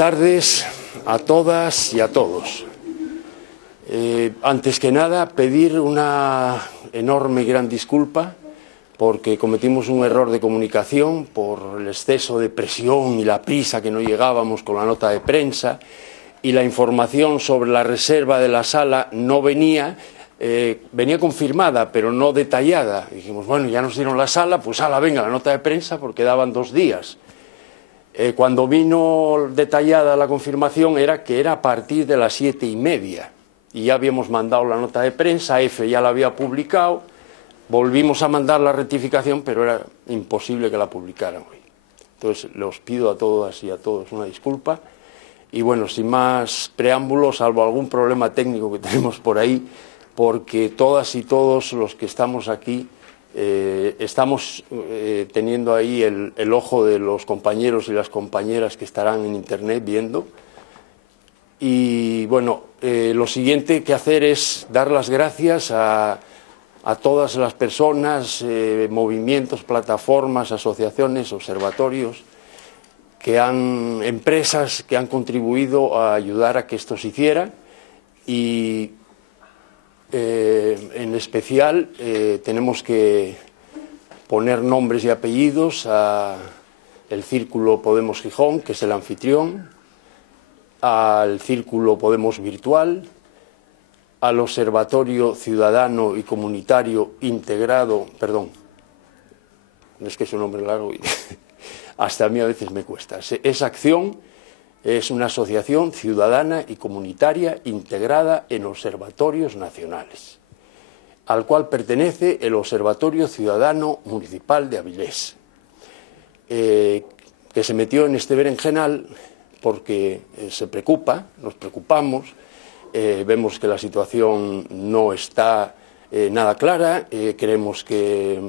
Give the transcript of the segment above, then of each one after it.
tardes a todas y a todos. Antes que nada, pedir una enorme y gran disculpa porque cometimos un error de comunicación por el exceso de presión y la prisa que no llegábamos con la nota de prensa, y la información sobre la reserva de la sala no venía, venía confirmada pero no detallada. Dijimos, bueno, ya nos dieron la sala, pues venga la nota de prensa, porque daban 2 días. Cuando vino detallada la confirmación era que era a partir de las 7:30, y ya habíamos mandado la nota de prensa, EFE ya la había publicado, volvimos a mandar la rectificación, pero era imposible que la publicaran hoy. Entonces los pido a todas y a todos una disculpa, y bueno, sin más preámbulos, salvo algún problema técnico que tenemos por ahí, porque todas y todos los que estamos aquí estamos teniendo ahí el ojo de los compañeros y las compañeras que estarán en internet viendo. Y bueno, lo siguiente que hacer es dar las gracias a todas las personas, movimientos, plataformas, asociaciones, observatorios, empresas que han contribuido a ayudar a que esto se hiciera, y en especial tenemos que poner nombres y apellidos al Círculo Podemos Gijón, que es el anfitrión, al Círculo Podemos Virtual, al Observatorio Ciudadano y Comunitario Integrado, perdón, es que es un nombre largo y hasta a mí a veces me cuesta. Esa acción es una asociación ciudadana y comunitaria integrada en observatorios nacionales, al cual pertenece el Observatorio Ciudadano Municipal de Avilés, que se metió en este berenjenal porque nos preocupamos, vemos que la situación no está nada clara, creemos que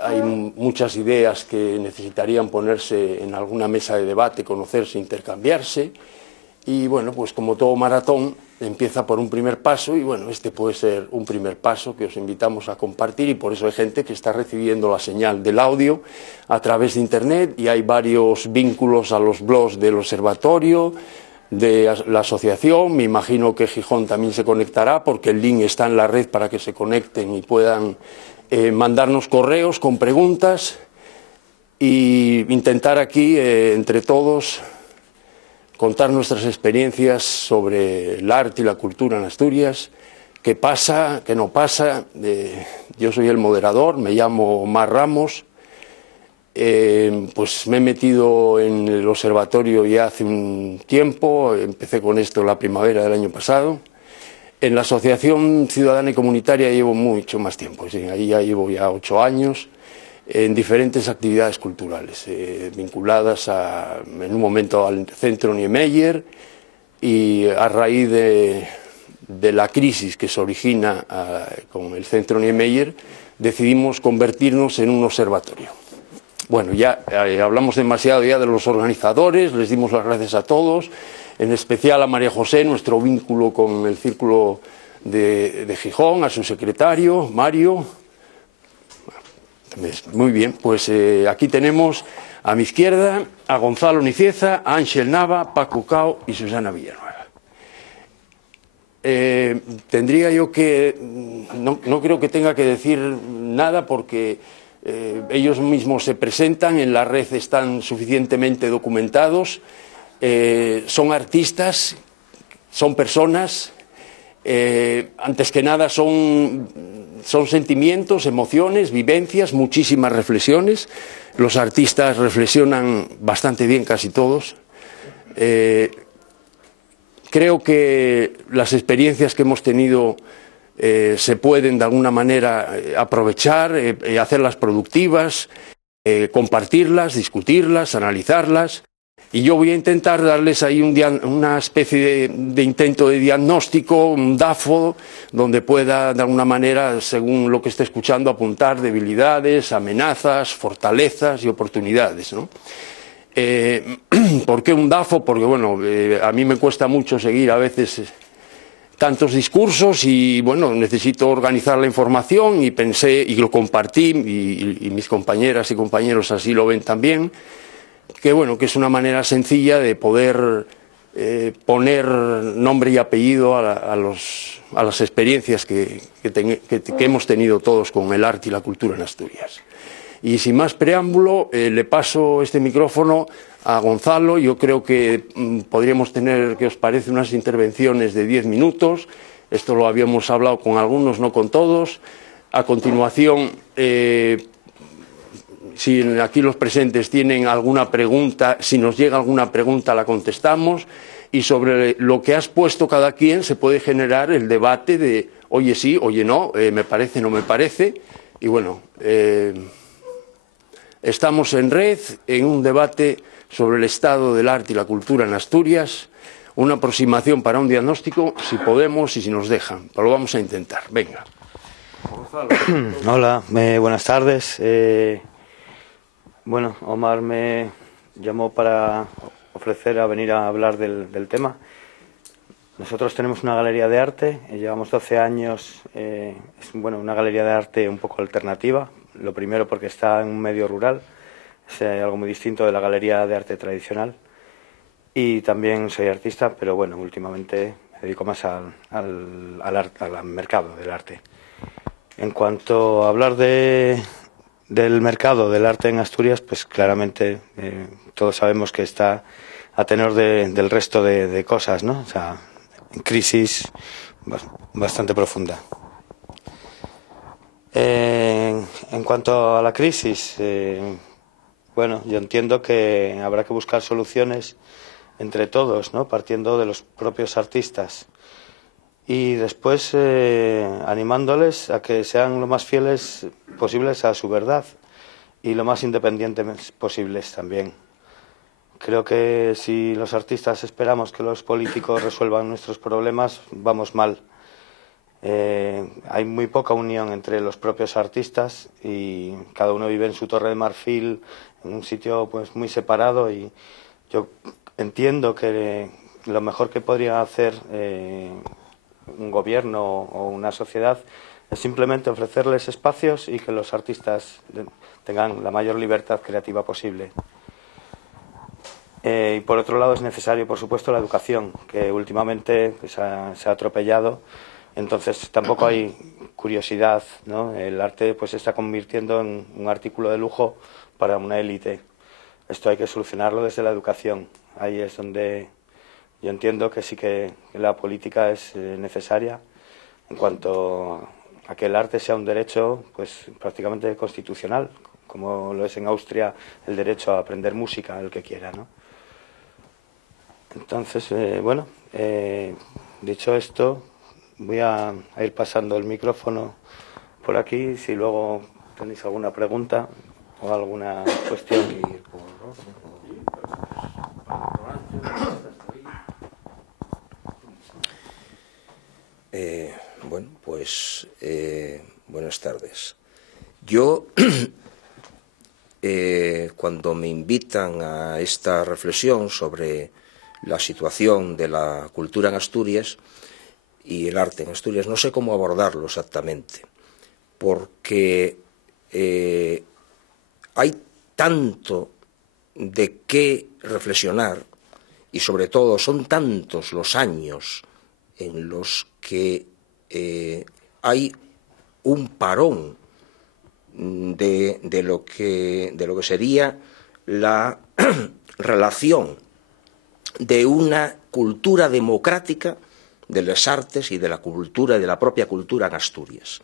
hay muchas ideas que necesitarían ponerse en alguna mesa de debate, conocerse, intercambiarse, y bueno, pues como todo maratón empieza por un primer paso, y bueno, este puede ser un primer paso que os invitamos a compartir, y por eso hay gente que está recibiendo la señal del audio a través de internet, y hay varios vínculos a los blogs del observatorio, de la asociación. Me imagino que Gijón también se conectará, porque el link está en la red para que se conecten y puedan mandarnos correos con preguntas, y intentar aquí entre todos contar nuestras experiencias sobre el arte y la cultura en Asturias, qué pasa, qué no pasa. Yo soy el moderador, me llamo Omar Ramos, pues me he metido en el observatorio ya hace un tiempo, empecé con esto la primavera del año pasado. En la Asociación Ciudadana y Comunitaria llevo mucho más tiempo, sí, ahí ya llevo 8 años, en diferentes actividades culturales, vinculadas en un momento al Centro Niemeyer, y a raíz de la crisis que se origina con el Centro Niemeyer, decidimos convertirnos en un observatorio. Bueno, ya hablamos demasiado ya de los organizadores, les dimos las gracias a todos, en especial a María José, nuestro vínculo con el Círculo de Gijón, a su secretario, Mario. Muy bien, pues aquí tenemos a mi izquierda a Gonzalo Nicieza, a Ángel Nava, Paco Cao y Susana Villanueva. Tendría yo que, no creo que tenga que decir nada, porque ellos mismos se presentan, en la red están suficientemente documentados. Son artistas, son personas, antes que nada son sentimientos, emociones, vivencias, muchísimas reflexiones. Los artistas reflexionan bastante bien, casi todos. Creo que las experiencias que hemos tenido se pueden de alguna manera aprovechar, hacerlas productivas, compartirlas, discutirlas, analizarlas. Y yo voy a intentar darles ahí una especie de intento de diagnóstico, un DAFO, donde pueda de alguna manera, según lo que esté escuchando, apuntar debilidades, amenazas, fortalezas y oportunidades, ¿no? ¿Por qué un DAFO? Porque bueno, a mí me cuesta mucho seguir a veces tantos discursos, y bueno, necesito organizar la información, y pensé, y lo compartí, y mis compañeras y compañeros así lo ven también, que bueno, que es una manera sencilla de poder poner nombre y apellido a las experiencias que hemos tenido todos con el arte y la cultura en Asturias. Y sin más preámbulo, le paso este micrófono a Gonzalo. Yo creo que podríamos tener, ¿qué os parece?, unas intervenciones de 10 minutos. Esto lo habíamos hablado con algunos, no con todos. A continuación, si aquí los presentes tienen alguna pregunta, si nos llega alguna pregunta la contestamos, y sobre lo que has puesto cada quien se puede generar el debate de oye sí, oye no, me parece, no me parece, y bueno, estamos en red en un debate sobre el estado del arte y la cultura en Asturias, una aproximación para un diagnóstico, si podemos y si nos dejan, pero lo vamos a intentar. Venga. Hola, buenas tardes. Bueno, Omar me llamó para ofrecer a venir a hablar del tema. Nosotros tenemos una galería de arte, llevamos 12 años, es una galería de arte un poco alternativa. Lo primero porque está en un medio rural, es algo muy distinto de la galería de arte tradicional. Y también soy artista, pero bueno, últimamente me dedico más al mercado del arte. En cuanto a hablar del mercado del arte en Asturias, pues claramente todos sabemos que está a tenor del resto de cosas, ¿no? O sea, en crisis bastante profunda. En cuanto a la crisis, yo entiendo que habrá que buscar soluciones entre todos, ¿no? Partiendo de los propios artistas. Y después animándoles a que sean lo más fieles posibles a su verdad y lo más independientes posibles también. Creo que si los artistas esperamos que los políticos resuelvan nuestros problemas, vamos mal. Hay muy poca unión entre los propios artistas y cada uno vive en su Torre de Marfil, en un sitio pues muy separado, y yo entiendo que lo mejor que podría hacer un gobierno o una sociedad es simplemente ofrecerles espacios y que los artistas tengan la mayor libertad creativa posible. Y por otro lado es necesario, por supuesto, la educación, que últimamente se ha atropellado, entonces tampoco hay curiosidad, ¿no? El arte pues se está convirtiendo en un artículo de lujo para una élite. Esto hay que solucionarlo desde la educación. Ahí es donde yo entiendo que sí que la política es necesaria en cuanto a que el arte sea un derecho pues prácticamente constitucional, como lo es en Austria el derecho a aprender música, el que quiera, ¿no? Entonces, dicho esto, voy a ir pasando el micrófono por aquí, si luego tenéis alguna pregunta o alguna cuestión. Buenas tardes. Yo, cuando me invitan a esta reflexión sobre la situación de la cultura en Asturias y el arte en Asturias, no sé cómo abordarlo exactamente, porque hay tanto de qué reflexionar y sobre todo son tantos los años en los que hay un parón de lo que sería la relación de una cultura democrática de las artes y de la cultura y de la propia cultura en Asturias.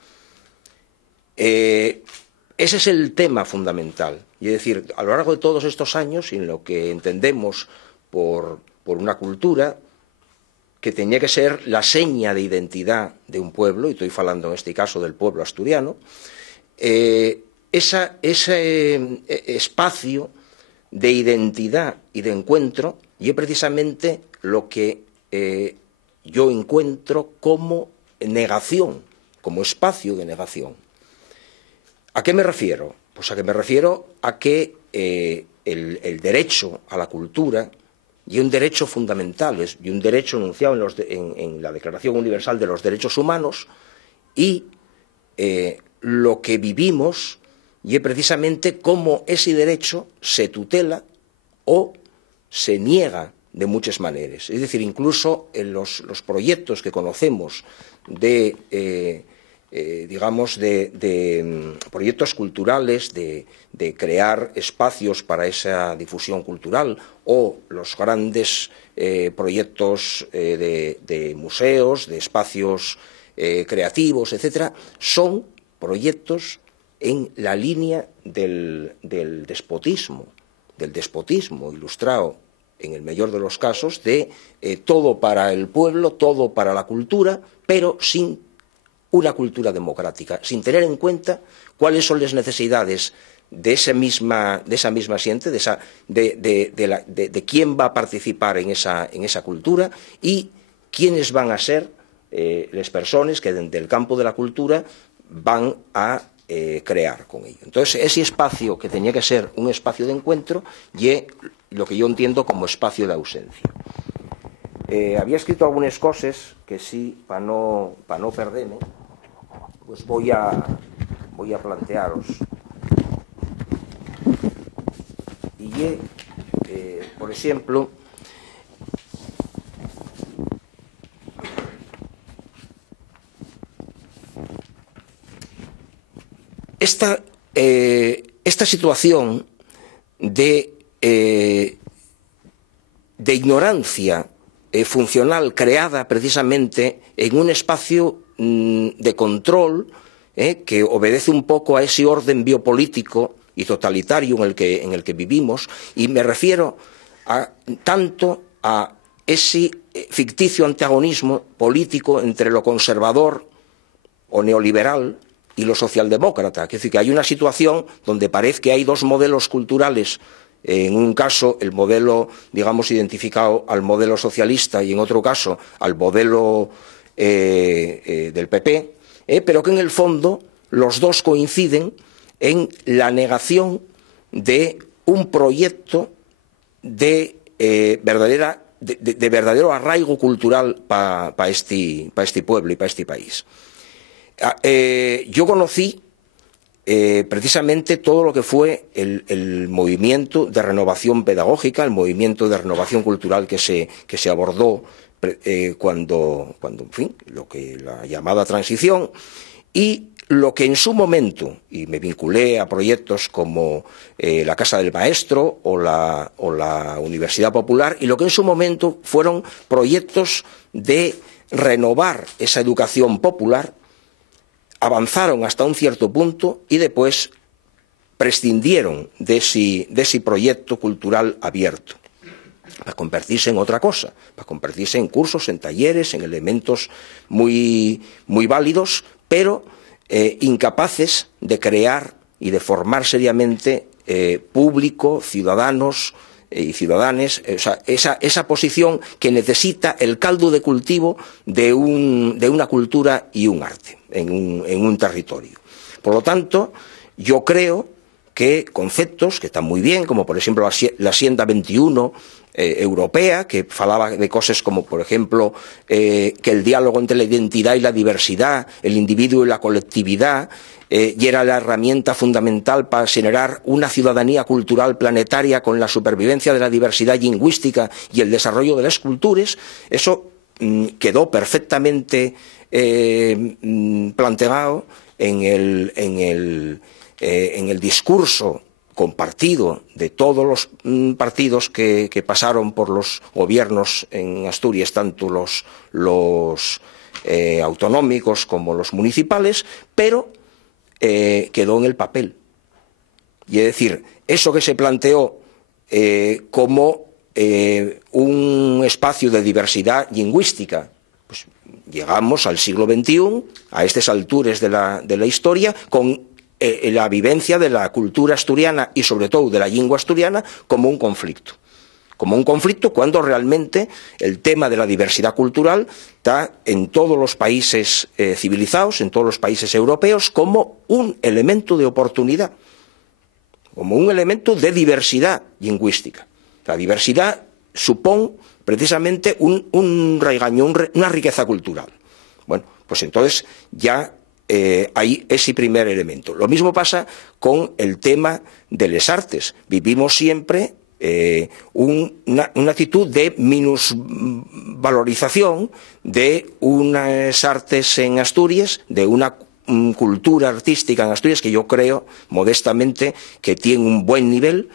Ese es el tema fundamental. Y es decir, a lo largo de todos estos años, en lo que entendemos por una cultura que tenía que ser la seña de identidad de un pueblo, y estoy hablando en este caso del pueblo asturiano, ese espacio de identidad y de encuentro, y es precisamente lo que yo encuentro como negación, como espacio de negación. ¿A qué me refiero? Pues a que me refiero a que el derecho a la cultura y un derecho fundamental, y un derecho enunciado en la Declaración Universal de los Derechos Humanos, y lo que vivimos, y es precisamente cómo ese derecho se tutela o se niega de muchas maneras. Es decir, incluso en los proyectos que conocemos de proyectos culturales, de crear espacios para esa difusión cultural, o los grandes proyectos de museos, de espacios creativos, etcétera, son proyectos en la línea del despotismo ilustrado, en el mejor de los casos, de todo para el pueblo, todo para la cultura, pero sin una cultura democrática, sin tener en cuenta cuáles son las necesidades de esa misma gente, de quién va a participar en esa cultura y quiénes van a ser las personas que desde el campo de la cultura van a crear con ello. Entonces, ese espacio que tenía que ser un espacio de encuentro y lo que yo entiendo como espacio de ausencia. Había escrito algunas cosas que sí, para no perderme, pues voy a plantearos. Y por ejemplo, esta situación de ignorancia funcional creada precisamente en un espacio de control que obedece un poco a ese orden biopolítico y totalitario en el que vivimos, y me refiero tanto a ese ficticio antagonismo político entre lo conservador o neoliberal y lo socialdemócrata. Es decir, que hay una situación donde parece que hay dos modelos culturales, en un caso el modelo, digamos, identificado al modelo socialista y en otro caso al modelo del PP, pero que en el fondo los dos coinciden en la negación de un proyecto de verdadero arraigo cultural para este pueblo y para este país. Yo conocí precisamente todo lo que fue el movimiento de renovación pedagógica, el movimiento de renovación cultural que se abordó cuando en fin, la llamada transición, y lo que en su momento, y me vinculé a proyectos como la Casa del Maestro o la Universidad Popular, y lo que en su momento fueron proyectos de renovar esa educación popular, avanzaron hasta un cierto punto y después prescindieron de ese proyecto cultural abierto para convertirse en otra cosa, para convertirse en cursos, en talleres, en elementos muy válidos, pero incapaces de crear y de formar seriamente público, ciudadanos y ciudadanas, esa posición que necesita el caldo de cultivo de una cultura y un arte en un territorio. Por lo tanto, yo creo que conceptos que están muy bien, como por ejemplo la Agenda 21 europea, que falaba de cosas como, por ejemplo, que el diálogo entre la identidad y la diversidad, el individuo y la colectividad, y era la herramienta fundamental para generar una ciudadanía cultural planetaria con la supervivencia de la diversidad lingüística y el desarrollo de las culturas. Eso quedó perfectamente planteado en el discurso compartido de todos los partidos que pasaron por los gobiernos en Asturias, tanto los autonómicos como los municipales, pero quedó en el papel. Y es decir, eso que se planteó como un espacio de diversidad lingüística, pues llegamos al siglo XXI, a estas alturas de la historia, con la vivencia de la cultura asturiana y sobre todo de la lengua asturiana como un conflicto. Como un conflicto cuando realmente el tema de la diversidad cultural está en todos los países civilizados, en todos los países europeos, como un elemento de oportunidad, como un elemento de diversidad lingüística. La diversidad supone precisamente un raigaño, una riqueza cultural. Bueno, pues entonces ya hay ese primer elemento. Lo mismo pasa con el tema de las artes. Vivimos siempre una actitud de minusvalorización de unas artes en Asturias, de una cultura artística en Asturias que yo creo, modestamente, que tiene un buen nivel,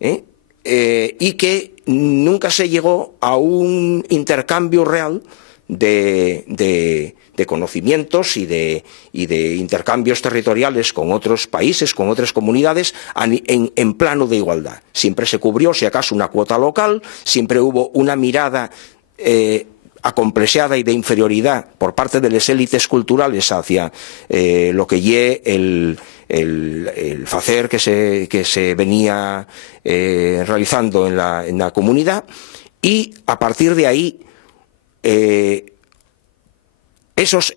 y que nunca se llegó a un intercambio real de conocimientos y de intercambios territoriales con otros países, con otras comunidades, en plano de igualdad. Siempre se cubrió, si acaso, una cuota local, siempre hubo una mirada acomplejada y de inferioridad por parte de las élites culturales hacia lo que lle el facer que se venía realizando en la comunidad, y a partir de ahí esos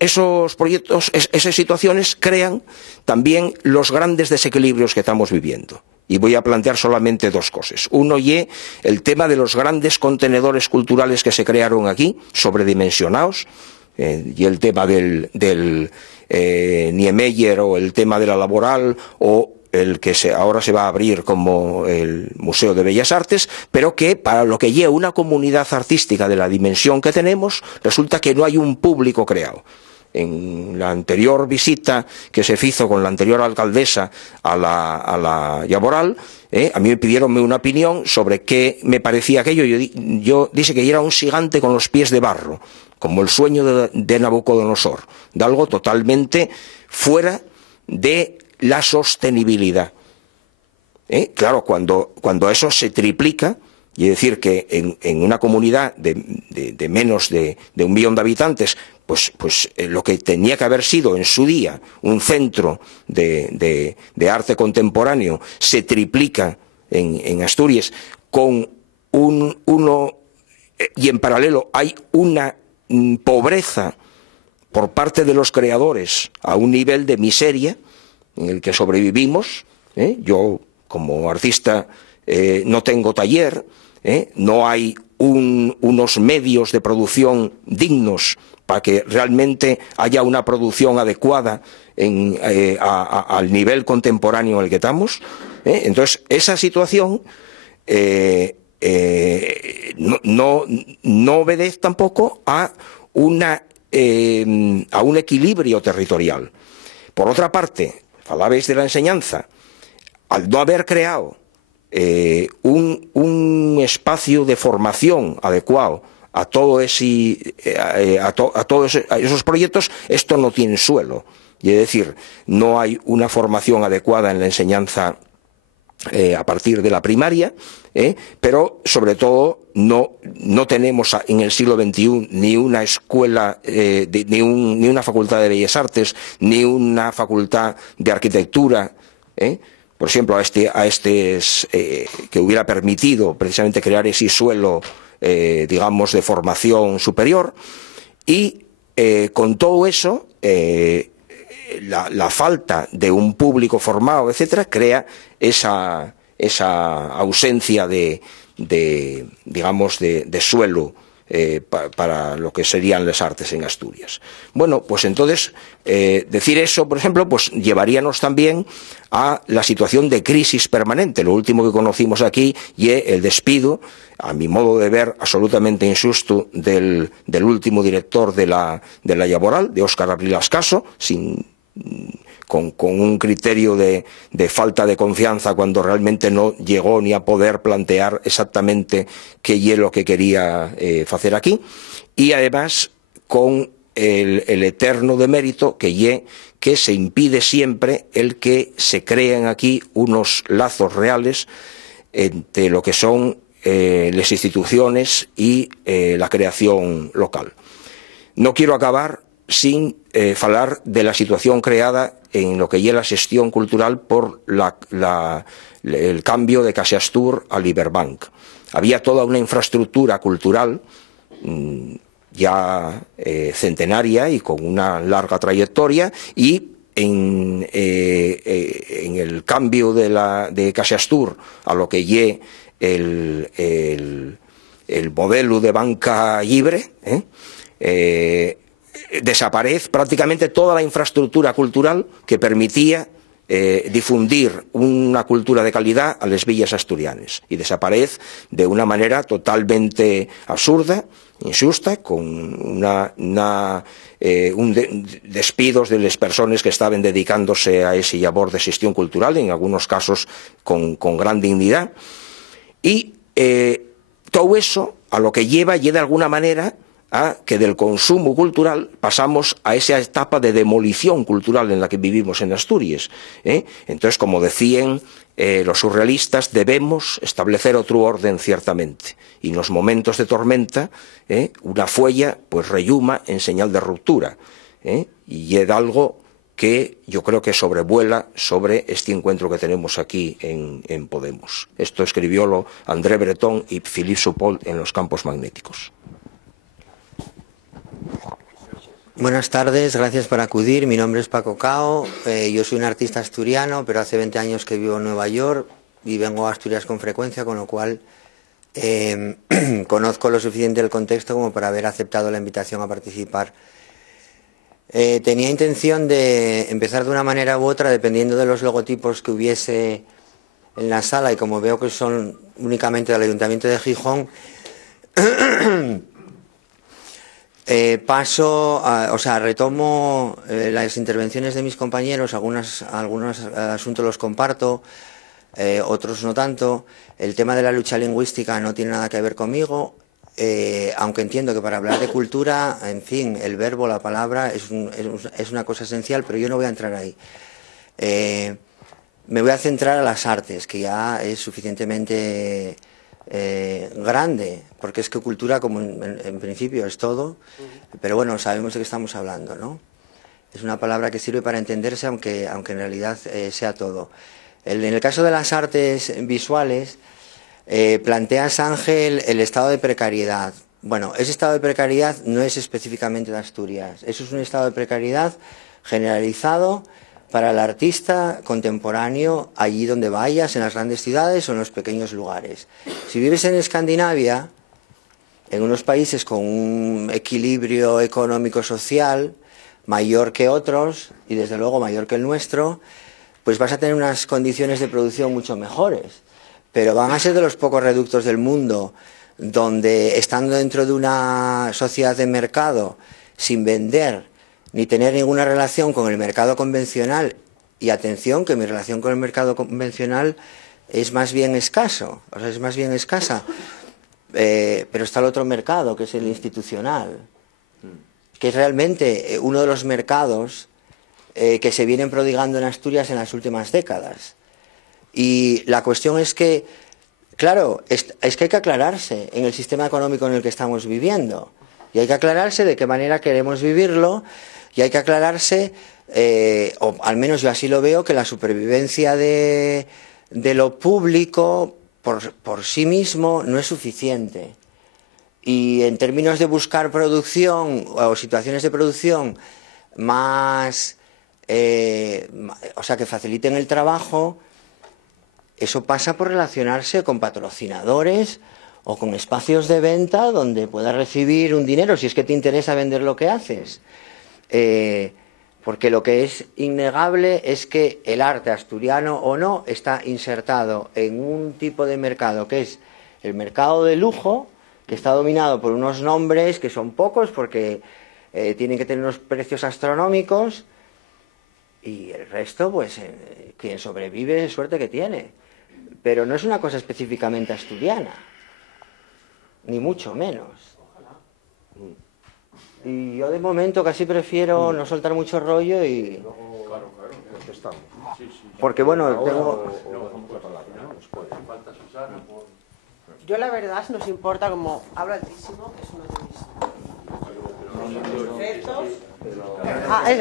proyectos, esas situaciones crean también los grandes desequilibrios que estamos viviendo. Y voy a plantear solamente dos cosas. Uno y el tema de los grandes contenedores culturales que se crearon aquí, sobredimensionados, y el tema del Niemeyer, o el tema de la Laboral, o el que ahora se va a abrir como el Museo de Bellas Artes, pero que para lo que lleva una comunidad artística de la dimensión que tenemos, resulta que no hay un público creado. En la anterior visita que se hizo con la anterior alcaldesa a la Laboral, a mí me pidieron una opinión sobre qué me parecía aquello. Yo dije que era un gigante con los pies de barro, como el sueño de Nabucodonosor, de algo totalmente fuera de la sostenibilidad. Claro, cuando eso se triplica, y es decir, que en una comunidad de menos de 1 millón de habitantes, pues lo que tenía que haber sido en su día un centro de arte contemporáneo se triplica en Asturias, y en paralelo hay una pobreza por parte de los creadores a un nivel de miseria en el que sobrevivimos. Yo, como artista, no tengo taller, no hay unos medios de producción dignos para que realmente haya una producción adecuada al nivel contemporáneo en el que estamos. Entonces, esa situación no obedece tampoco a un equilibrio territorial. Por otra parte, falabais de la enseñanza. Al no haber creado un espacio de formación adecuado a todos esos proyectos, esto no tiene suelo. Y es decir, no hay una formación adecuada en la enseñanza a partir de la primaria, pero sobre todo no tenemos en el siglo XXI ni una escuela, ni una facultad de Bellas Artes, ni una facultad de arquitectura, por ejemplo, que hubiera permitido precisamente crear ese suelo, digamos, de formación superior. Y con todo eso, la falta de un público formado, etcétera, crea esa ausencia de suelo para lo que serían las artes en Asturias. Bueno, pues entonces, decir eso, por ejemplo, pues llevaríanos también a la situación de crisis permanente. Lo último que conocimos aquí y el despido, a mi modo de ver, absolutamente injusto, del último director de la Laboral, de Óscar Abril Ascaso, con un criterio de falta de confianza, cuando realmente no llegó ni a poder plantear exactamente qué es lo que quería hacer aquí, y además con el eterno demérito que se impide siempre el que se creen aquí unos lazos reales entre lo que son las instituciones y la creación local. No quiero acabar sin falar de la situación creada en lo que es la xestión cultural por el cambio de Casa Astur a Liberbank. Había toda una infraestructura cultural ya centenaria y con una larga trayectoria, y en el cambio de Casa Astur a lo que es el modelo de banca libre, desaparece prácticamente toda la infraestructura cultural que permitía difundir una cultura de calidad a les villas asturianes y desaparece de una manera totalmente absurda, injusta, con despidos de las personas que estaban dedicándose a ese labor de gestión cultural, en algunos casos con gran dignidad. Y todo eso a lo que lleva de alguna manera a que del consumo cultural pasamos a esa etapa de demolición cultural en la que vivimos en Asturias. Entonces, como decían los surrealistas, debemos establecer otro orden ciertamente. Y en los momentos de tormenta, una fuella pues relluma en señal de ruptura. Y es algo que yo creo que sobrevuela sobre este encuentro que tenemos aquí en Podemos. Esto escribiólo André Breton y Philippe Soupault en Los campos magnéticos. Buenas tardes, gracias por acudir. Mi nombre es Paco Cao, yo soy un artista asturiano, pero hace 20 años que vivo en Nueva York y vengo a Asturias con frecuencia, con lo cual conozco lo suficiente el contexto como para haber aceptado la invitación a participar. Tenía intención de empezar de una manera u otra, dependiendo de los logotipos que hubiese en la sala, y como veo que son únicamente del Ayuntamiento de Gijón, retomo las intervenciones de mis compañeros, algunos asuntos los comparto, otros no tanto. El tema de la lucha lingüística no tiene nada que ver conmigo, aunque entiendo que para hablar de cultura, en fin, el verbo, la palabra, es una cosa esencial, pero yo no voy a entrar ahí. Me voy a centrar a las artes, que ya es suficientemente grande, porque es que cultura, como en principio, es todo, pero bueno, sabemos de qué estamos hablando, ¿no? Es una palabra que sirve para entenderse, aunque en realidad sea todo. En el caso de las artes visuales, planteas, Ángel, el estado de precariedad. Bueno, ese estado de precariedad no es específicamente de Asturias, eso es un estado de precariedad generalizado para el artista contemporáneo allí donde vayas, en las grandes ciudades o en los pequeños lugares. Si vives en Escandinavia, en unos países con un equilibrio económico-social mayor que otros, y desde luego mayor que el nuestro, pues vas a tener unas condiciones de producción mucho mejores. Pero van a ser de los pocos reductos del mundo donde, estando dentro de una sociedad de mercado, sin vender ni tener ninguna relación con el mercado convencional, y atención, que mi relación con el mercado convencional es más bien escaso, o sea, es más bien escasa, pero está el otro mercado, que es el institucional, que es realmente uno de los mercados que se vienen prodigando en Asturias en las últimas décadas. Y la cuestión es que, claro, es que hay que aclararse en el sistema económico en el que estamos viviendo, y hay que aclararse de qué manera queremos vivirlo, y hay que aclararse, o al menos yo así lo veo, que la supervivencia de lo público por sí mismo no es suficiente. Y en términos de buscar producción o situaciones de producción más, o sea, que faciliten el trabajo, eso pasa por relacionarse con patrocinadores o con espacios de venta donde puedas recibir un dinero, si es que te interesa vender lo que haces. Porque lo que es innegable es que el arte asturiano o no está insertado en un tipo de mercado que es el mercado de lujo, que está dominado por unos nombres que son pocos porque tienen que tener unos precios astronómicos, y el resto, pues quien sobrevive es suerte que tiene. Pero no es una cosa específicamente asturiana, ni mucho menos. Y yo de momento casi prefiero no soltar mucho rollo y... Porque bueno, tengo... Yo la verdad, si nos importa, como hablo altísimo, es uno de mis defectos.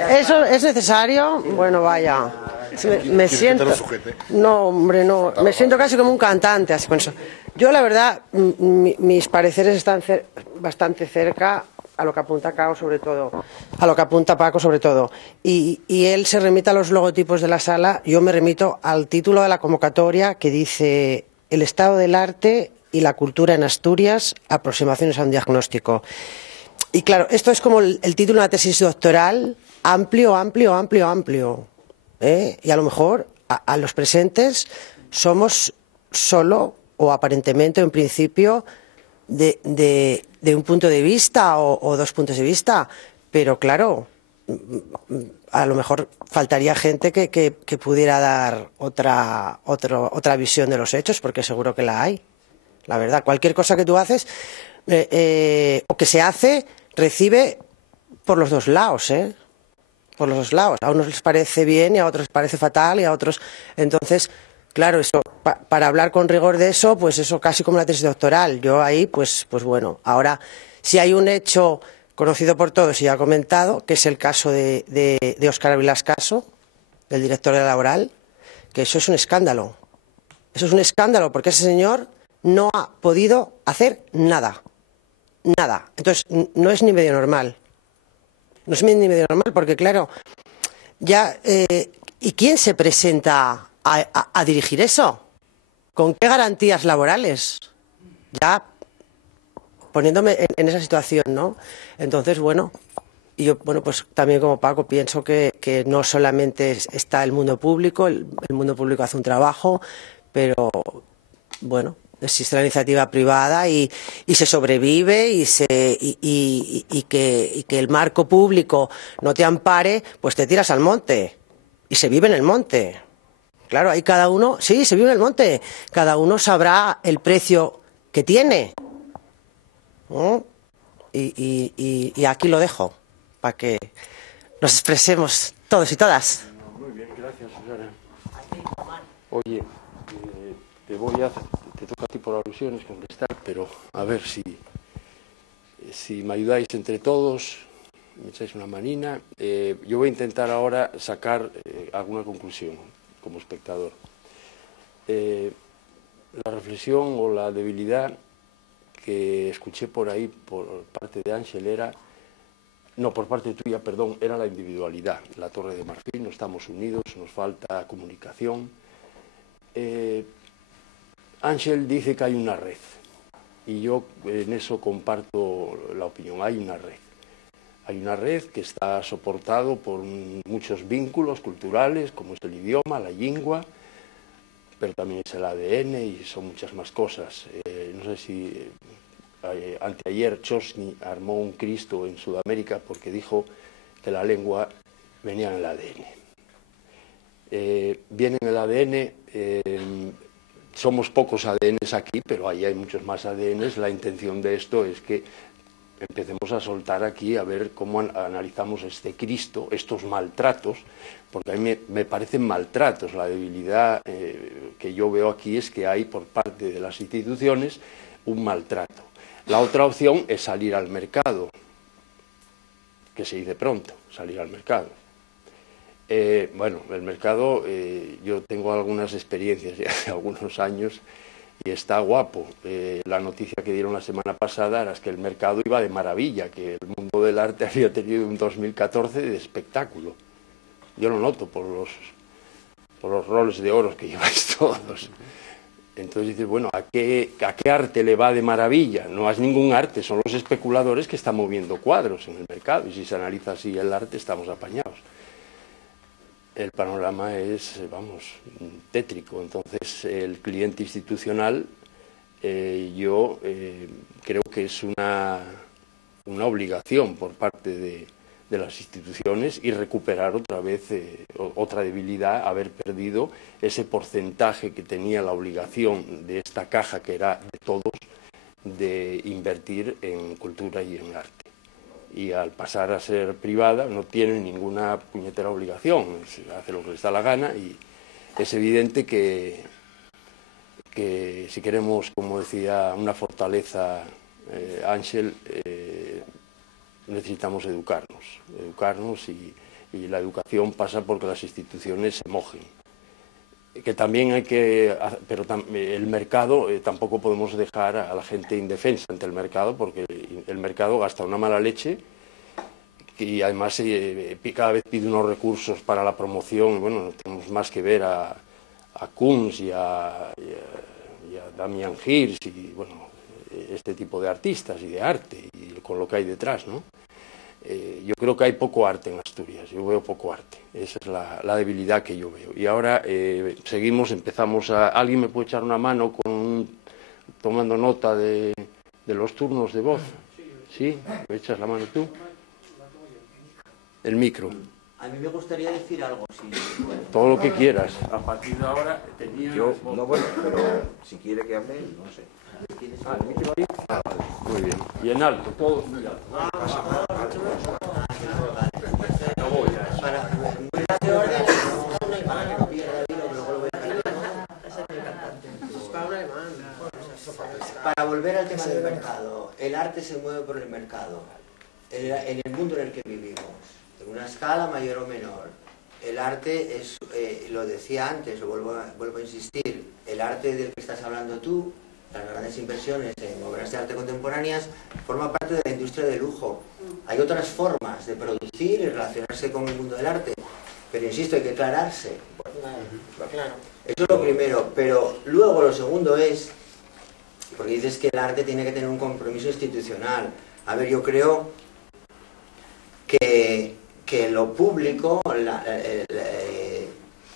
¿Eso es necesario? Bueno, vaya. Me siento... No, hombre, no. Me siento casi como un cantante, así con eso. Yo la verdad, mis pareceres están bastante cerca a lo que apunta Cao, sobre todo, a lo que apunta Paco, sobre todo. Y él se remite a los logotipos de la sala, yo me remito al título de la convocatoria que dice: el estado del arte y la cultura en Asturias, aproximaciones a un diagnóstico. Y claro, esto es como el título de una tesis doctoral, amplio, amplio, amplio, amplio. Y a lo mejor a los presentes somos solo o aparentemente en principio de un punto de vista o dos puntos de vista, pero claro, a lo mejor faltaría gente que pudiera dar otra visión de los hechos, porque seguro que la hay. La verdad, cualquier cosa que tú haces o que se hace, recibe por los dos lados, por los dos lados. A unos les parece bien y a otros les parece fatal y a otros... Entonces, claro, eso para hablar con rigor de eso, pues eso casi como la tesis doctoral. Yo ahí, pues bueno, ahora si hay un hecho conocido por todos y ya comentado, que es el caso de Óscar Ávila Casco, del director de Laboral, que eso es un escándalo. Eso es un escándalo porque ese señor no ha podido hacer nada. Nada. Entonces, no es ni medio normal. No es ni medio normal porque, claro, ya... ¿y quién se presenta a dirigir eso? ¿Con qué garantías laborales? Ya poniéndome en esa situación, ¿no? Entonces, bueno, y yo, bueno, pues también como Paco pienso que no solamente está el mundo público, el mundo público hace un trabajo, pero, bueno, existe la iniciativa privada y se sobrevive y que el marco público no te ampare, pues te tiras al monte y se vive en el monte. Claro, ahí cada uno, sí, se vive en el monte, cada uno sabrá el precio que tiene. ¿No? Y aquí lo dejo, para que nos expresemos todos y todas. Muy bien, gracias, Susana. Oye, te toca a ti por alusiones contestar, pero a ver si me ayudáis entre todos, me echáis una manina. Yo voy a intentar ahora sacar alguna conclusión como espectador. La reflexión o la debilidad que escuché por ahí por parte de Ángel por parte tuya, perdón, era la individualidad. La Torre de Marfil, no estamos unidos, nos falta comunicación. Ángel dice que hay una red y yo en eso comparto la opinión, hay una red. Hay una red que está soportado por muchos vínculos culturales, como es el idioma, la lengua, pero también es el ADN y son muchas más cosas. No sé si anteayer Chomsky armó un Cristo en Sudamérica porque dijo que la lengua venía en el ADN. Viene en el ADN, somos pocos ADNs aquí, pero ahí hay muchos más ADNs. La intención de esto es que empecemos a soltar aquí a ver cómo analizamos este Cristo, estos maltratos, porque a mí me parecen maltratos. La debilidad que yo veo aquí es que hay por parte de las instituciones un maltrato. La otra opción es salir al mercado, que se dice pronto, salir al mercado. Bueno, el mercado, yo tengo algunas experiencias de hace algunos años y está guapo. La noticia que dieron la semana pasada era que el mercado iba de maravilla, que el mundo del arte había tenido un 2014 de espectáculo. Yo lo noto por los roles de oro que lleváis todos. Entonces dices, bueno, ¿a qué arte le va de maravilla? No es ningún arte, son los especuladores que están moviendo cuadros en el mercado, y si se analiza así el arte estamos apañados. El panorama es, vamos, tétrico. Entonces el cliente institucional, yo creo que es una obligación por parte de las instituciones y recuperar otra vez otra debilidad, haber perdido ese porcentaje que tenía la obligación de esta caja, que era de todos, de invertir en cultura y en arte. Y al pasar a ser privada no tiene ninguna puñetera obligación, hace lo que les da la gana, y es evidente que si queremos, como decía, una fortaleza, Ángel, necesitamos educarnos y la educación pasa porque las instituciones se mojen. Que también hay que, pero el mercado, tampoco podemos dejar a la gente indefensa ante el mercado, porque el mercado gasta una mala leche y además cada vez pide unos recursos para la promoción. Bueno, no tenemos más que ver a Kunz y a Damian Hirst y bueno, este tipo de artistas y de arte y con lo que hay detrás, ¿no? Yo creo que hay poco arte en Asturias, yo veo poco arte, esa es la debilidad que yo veo. Y ahora empezamos a... ¿Alguien me puede echar una mano tomando nota de los turnos de voz? ¿Sí? ¿Me echas la mano tú? El micro. A mí me gustaría decir algo, si... Todo lo que quieras. A partir de ahora tenía... Yo, no, bueno, pero si quiere que hable, no sé. ¿El micro ahí? Ah, vale, muy bien. Y en alto, todos muy alto. Para volver al tema del mercado, el arte se mueve por el mercado. En el mundo en el que vivimos, en una escala mayor o menor, el arte es, lo decía antes, lo vuelvo a insistir, el arte del que estás hablando tú, las grandes inversiones en obras de arte contemporáneas, forma parte de la industria de lujo. Hay otras formas de producir y relacionarse con el mundo del arte, pero insisto, hay que aclararse. Claro. Eso es lo primero, pero luego lo segundo es, porque dices que el arte tiene que tener un compromiso institucional. A ver, yo creo que lo público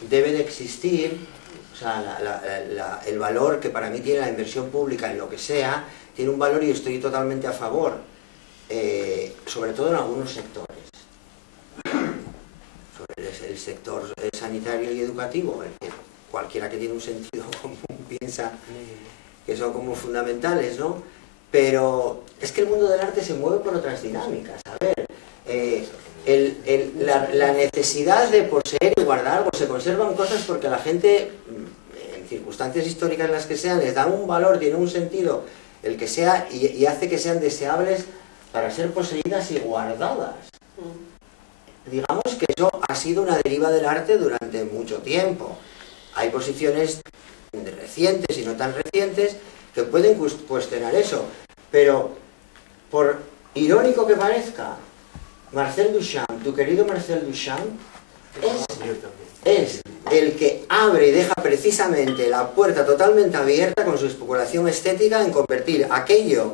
debe de existir, o sea, el valor que para mí tiene la inversión pública en lo que sea, tiene un valor y estoy totalmente a favor, sobre todo en algunos sectores. Sobre el sector sanitario y educativo, cualquiera que tiene un sentido común piensa que son como fundamentales, ¿no? Pero es que el mundo del arte se mueve por otras dinámicas. A ver, la necesidad de poseer y guardar algo, se conservan cosas porque la gente, en circunstancias históricas las que sean, les da un valor, tiene un sentido, el que sea, y hace que sean deseables para ser poseídas y guardadas. Digamos que eso ha sido una deriva del arte durante mucho tiempo. Hay posiciones recientes y no tan recientes que pueden cuestionar eso, pero por irónico que parezca, Marcel Duchamp, tu querido Marcel Duchamp, es el que abre y deja precisamente la puerta totalmente abierta con su especulación estética en convertir aquello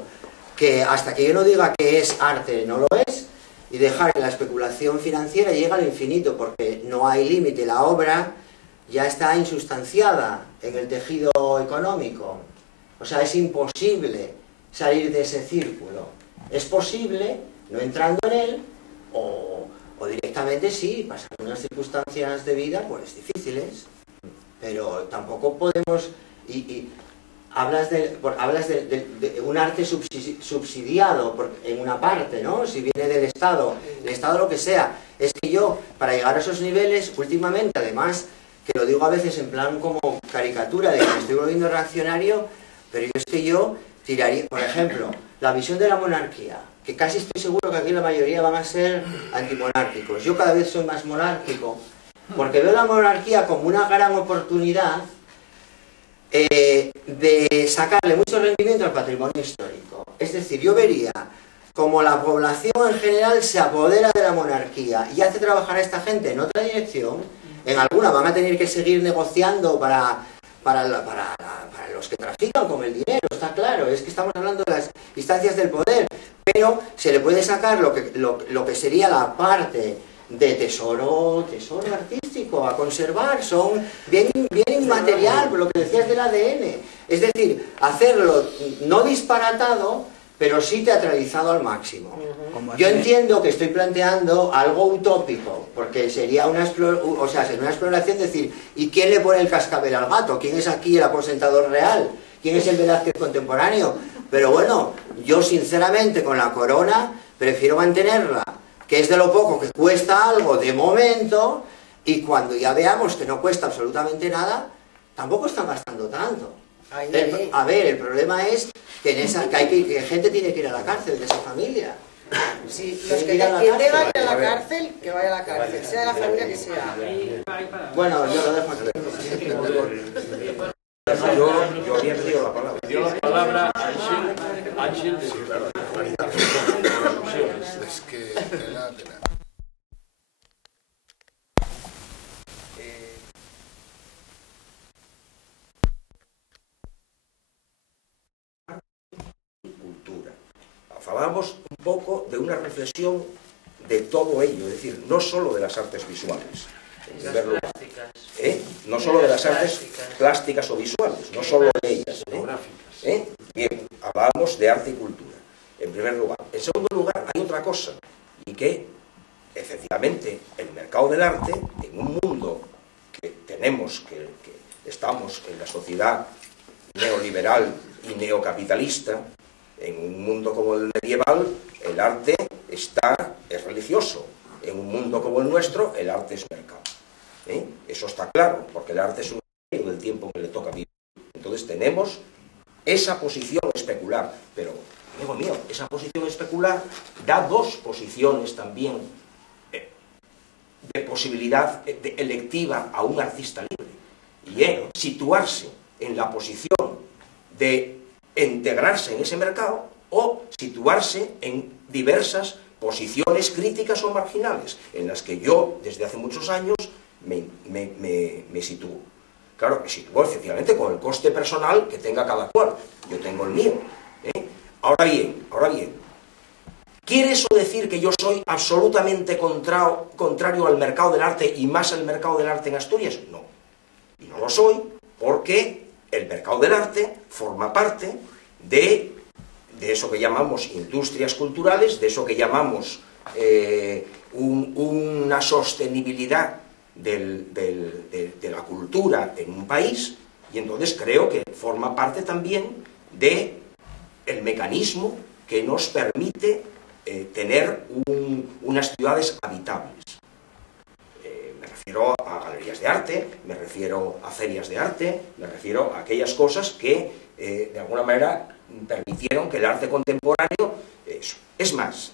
que hasta que yo no diga que es arte no lo es, y dejar que la especulación financiera llegue al infinito, porque no hay límite, la obra ya está insustanciada en el tejido económico. O sea, es imposible salir de ese círculo. Es posible, no entrando en él, o directamente sí, pasar unas circunstancias de vida pues difíciles, pero tampoco podemos... Hablas de un arte subsidiado en una parte, ¿no? Si viene del Estado, el Estado lo que sea. Es que yo, para llegar a esos niveles, últimamente, además, que lo digo a veces en plan como caricatura, de que me estoy volviendo reaccionario, pero es que yo tiraría, por ejemplo, la visión de la monarquía, que casi estoy seguro que aquí la mayoría van a ser antimonárquicos. Yo cada vez soy más monárquico, porque veo la monarquía como una gran oportunidad de sacarle mucho rendimiento al patrimonio histórico. Es decir, yo vería como la población en general se apodera de la monarquía y hace trabajar a esta gente en otra dirección. En alguna van a tener que seguir negociando para los que trafican con el dinero, está claro, es que estamos hablando de las instancias del poder, pero se le puede sacar lo que sería la parte de tesoro artístico a conservar, son bien inmaterial, lo que decías del ADN, es decir, hacerlo no disparatado, pero sí teatralizado al máximo. Yo entiendo que estoy planteando algo utópico, porque sería una exploración de decir, ¿y quién le pone el cascabel al gato? ¿Quién es aquí el aposentador real? ¿Quién es el Velázquez contemporáneo? Pero bueno, yo sinceramente con la corona prefiero mantenerla, que es de lo poco que cuesta algo de momento, y cuando ya veamos que no cuesta absolutamente nada, tampoco están gastando tanto. A ver, el problema es que, que gente tiene que ir a la cárcel de esa familia. Sí, los que deba ir a la cárcel, que vaya a la cárcel, sea de la familia que sea. Bueno, yo lo dejo aquí. Yo había pedido la palabra. Dio la palabra Ángel. Es que tela. Cultura. Falábamos un pouco de unha reflexión de todo ello, es decir, no solo de las artes visuales, en primer lugar, no solo de las artes plásticas o visuales, no solo de ellas, bien, hablábamos de arte y cultura, en primer lugar. En segundo lugar, hay otra cosa, y que, efectivamente, el mercado del arte, en un mundo que tenemos, que estamos en la sociedad neoliberal y neocapitalista, en un mundo como el medieval, el arte es religioso. En un mundo como el nuestro, el arte es mercado. Eso está claro, porque el arte es un medio del tiempo que le toca vivir. Entonces tenemos esa posición especular, pero, amigo mío, esa posición especular da dos posiciones también de posibilidad electiva a un artista libre, y es situarse en la posición de integrarse en ese mercado o situarse en diversas posiciones críticas o marginales, en las que yo, desde hace muchos años, me sitúo. Claro, me sitúo efectivamente con el coste personal que tenga cada cual. Yo tengo el mío. Ahora bien, ¿quiere eso decir que yo soy absolutamente contrario al mercado del arte y más al mercado del arte en Asturias? No. Y no lo soy porque el mercado del arte forma parte de eso que llamamos industrias culturales, de eso que llamamos una sostenibilidad de la cultura en un país, y entonces creo que forma parte también del mecanismo que nos permite tener unas ciudades habitables. Me refiero a galerías de arte, me refiero a ferias de arte, me refiero a aquellas cosas que de alguna manera permitieron que el arte contemporáneo, es más,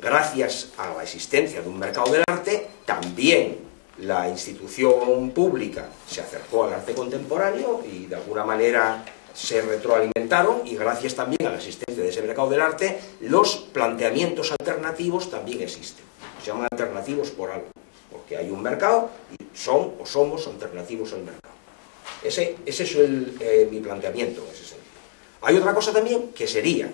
gracias a la existencia de un mercado del arte, también la institución pública se acercó al arte contemporáneo y de alguna manera se retroalimentaron, y gracias también a la existencia de ese mercado del arte, los planteamientos alternativos también existen. Se llaman alternativos por algo, porque hay un mercado y son o somos alternativos al mercado. Ese es mi planteamiento en ese sentido. Hay otra cosa también que sería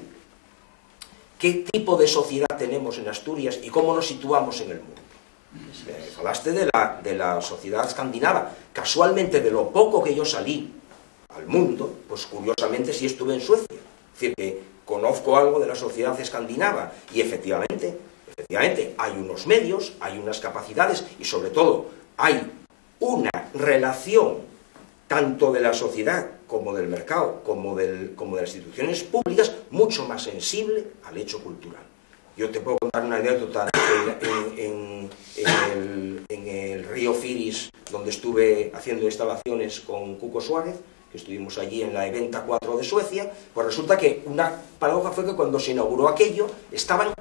¿qué tipo de sociedad tenemos en Asturias y cómo nos situamos en el mundo? Hablaste de la sociedad escandinava. Casualmente, de lo poco que yo salí al mundo, pues curiosamente sí estuve en Suecia. Es decir, que conozco algo de la sociedad escandinava y efectivamente hay unos medios, hay unas capacidades y sobre todo hay una relación tanto de la sociedad como del mercado, como de las instituciones públicas, mucho más sensible al hecho cultural. Yo te puedo contar una anécdota en el río Firis, donde estuve haciendo instalaciones con Cuco Suárez, que estuvimos allí en la Eventa 4 de Suecia. Pues resulta que una paradoja fue que cuando se inauguró aquello, estaban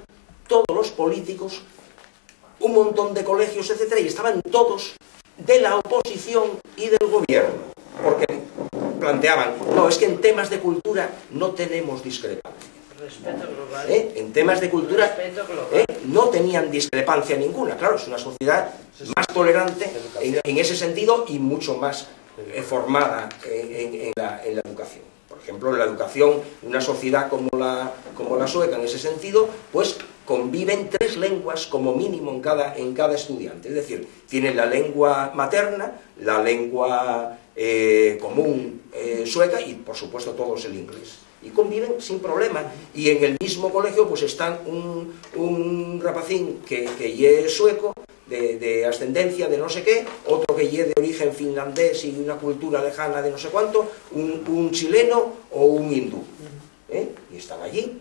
todos los políticos, un montón de colegios, etcétera, y estaban todos de la oposición y del gobierno, porque planteaban, no, es que en temas de cultura no tenemos discrepancia. Respeto global. En temas de cultura no tenían discrepancia ninguna. Claro, es una sociedad más tolerante en ese sentido y mucho más formada en la educación. Por ejemplo, en la educación, una sociedad como la sueca en ese sentido, pues conviven 3 lenguas como mínimo en cada estudiante. Es decir, tienen la lengua materna, la lengua común sueca y, por supuesto, todos el inglés. Y conviven sin problema. Y en el mismo colegio pues están un rapacín que es sueco, de ascendencia de no sé qué, otro que es de origen finlandés y una cultura lejana de no sé cuánto, un chileno o un hindú. Y están allí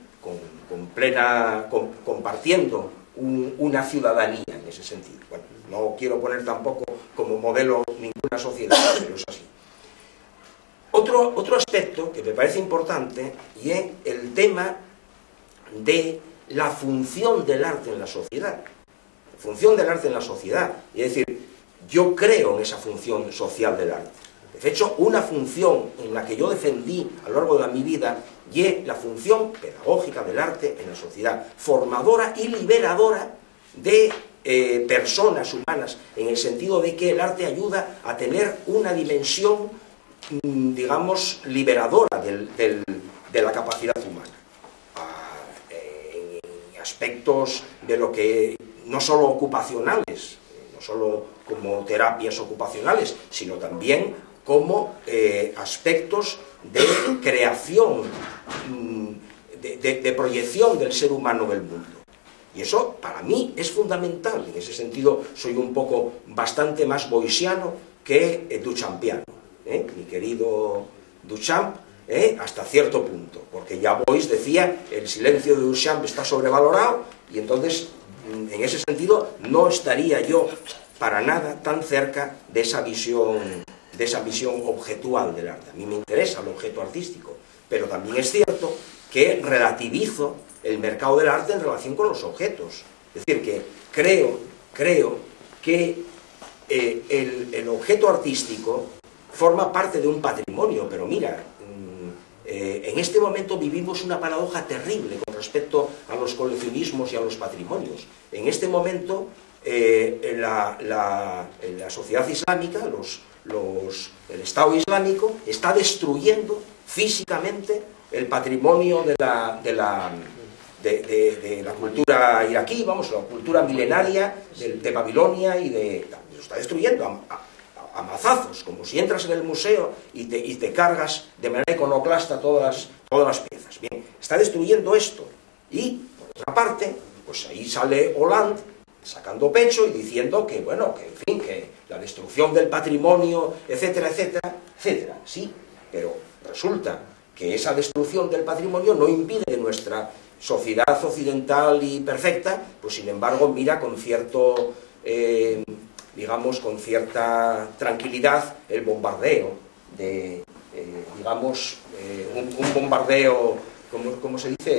compartiendo una ciudadanía en ese sentido. Bueno, no quiero poner tampoco como modelo ninguna sociedad, pero es así. Otro aspecto que me parece importante y es el tema de la función del arte en la sociedad. La función del arte en la sociedad. Es decir, yo creo en esa función social del arte. De hecho, una función en la que yo defendí a lo largo de mi vida y es la función pedagógica del arte en la sociedad, formadora y liberadora de personas humanas, en el sentido de que el arte ayuda a tener una dimensión, digamos, liberadora de la capacidad humana. En aspectos de lo que, no solo ocupacionales, no solo como terapias ocupacionales, sino también como aspectos de creación, de proyección del ser humano del mundo. Y eso para mí es fundamental. En ese sentido soy un poco bastante más boysiano que duchampiano, mi querido Duchamp, hasta cierto punto, porque ya Boyce decía el silencio de Duchamp está sobrevalorado, y entonces en ese sentido no estaría yo para nada tan cerca de esa visión objetual del arte. A mí me interesa el objeto artístico, pero también es cierto que relativizo el mercado del arte en relación con los objetos. Es decir, que creo que el objeto artístico forma parte de un patrimonio, pero mira, en este momento vivimos una paradoja terrible con respecto a los coleccionismos y a los patrimonios. En este momento la sociedad islámica, el Estado islámico, está destruyendo físicamente el patrimonio de la cultura iraquí, vamos, la cultura milenaria de Babilonia, y lo está destruyendo a mazazos, como si entras en el museo y te cargas de manera iconoclasta todas las piezas. Bien, está destruyendo esto. Y, por otra parte, pues ahí sale Hollande sacando pecho y diciendo que, bueno, que en fin, que la destrucción del patrimonio, etcétera, etcétera, etcétera. Sí, pero resulta que esa destrucción del patrimonio no impide que nuestra sociedad occidental y perfecta, pues sin embargo mira con cierto, digamos, con cierta tranquilidad el bombardeo de, digamos, un bombardeo, ¿cómo se dice?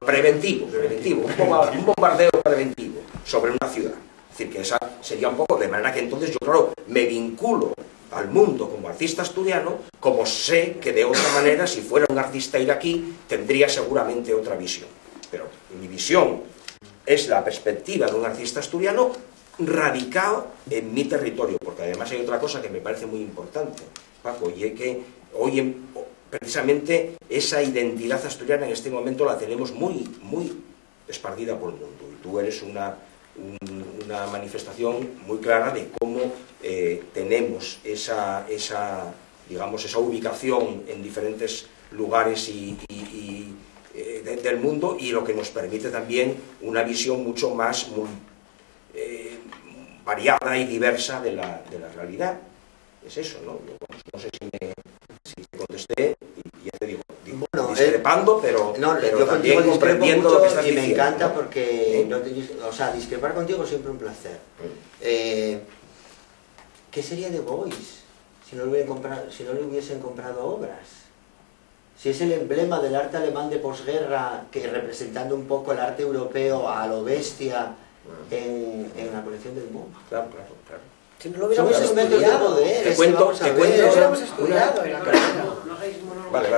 Preventivo, un bombardeo preventivo sobre una ciudad. Es decir, que esa sería un poco, de manera que entonces yo, claro, me vinculo al mundo como artista asturiano, como sé que de otra manera, si fuera un artista iraquí, tendría seguramente otra visión. Pero mi visión es la perspectiva de un artista asturiano radicado en mi territorio, porque además hay otra cosa que me parece muy importante, Paco, y es que hoy precisamente esa identidad asturiana en este momento la tenemos muy, muy esparcida por el mundo, y tú eres una manifestación muy clara de cómo tenemos esa ubicación en diferentes lugares del mundo, y lo que nos permite también una visión mucho más variada y diversa de la realidad. Es eso, ¿no? No sé si te contesté, y ya te digo, bueno, discrepando, pero yo también comprendiendo lo que estás diciendo. Y me encanta porque, discrepar contigo es siempre un placer. ¿Qué sería de Boyce si no le hubiesen comprado obras? Si es el emblema del arte alemán de posguerra, que representando un poco el arte europeo a lo bestia en la colección del MoMA. Claro. Si no lo hubiéramos estudiado, te cuento, no lo hubiéramos estudiado. Vale.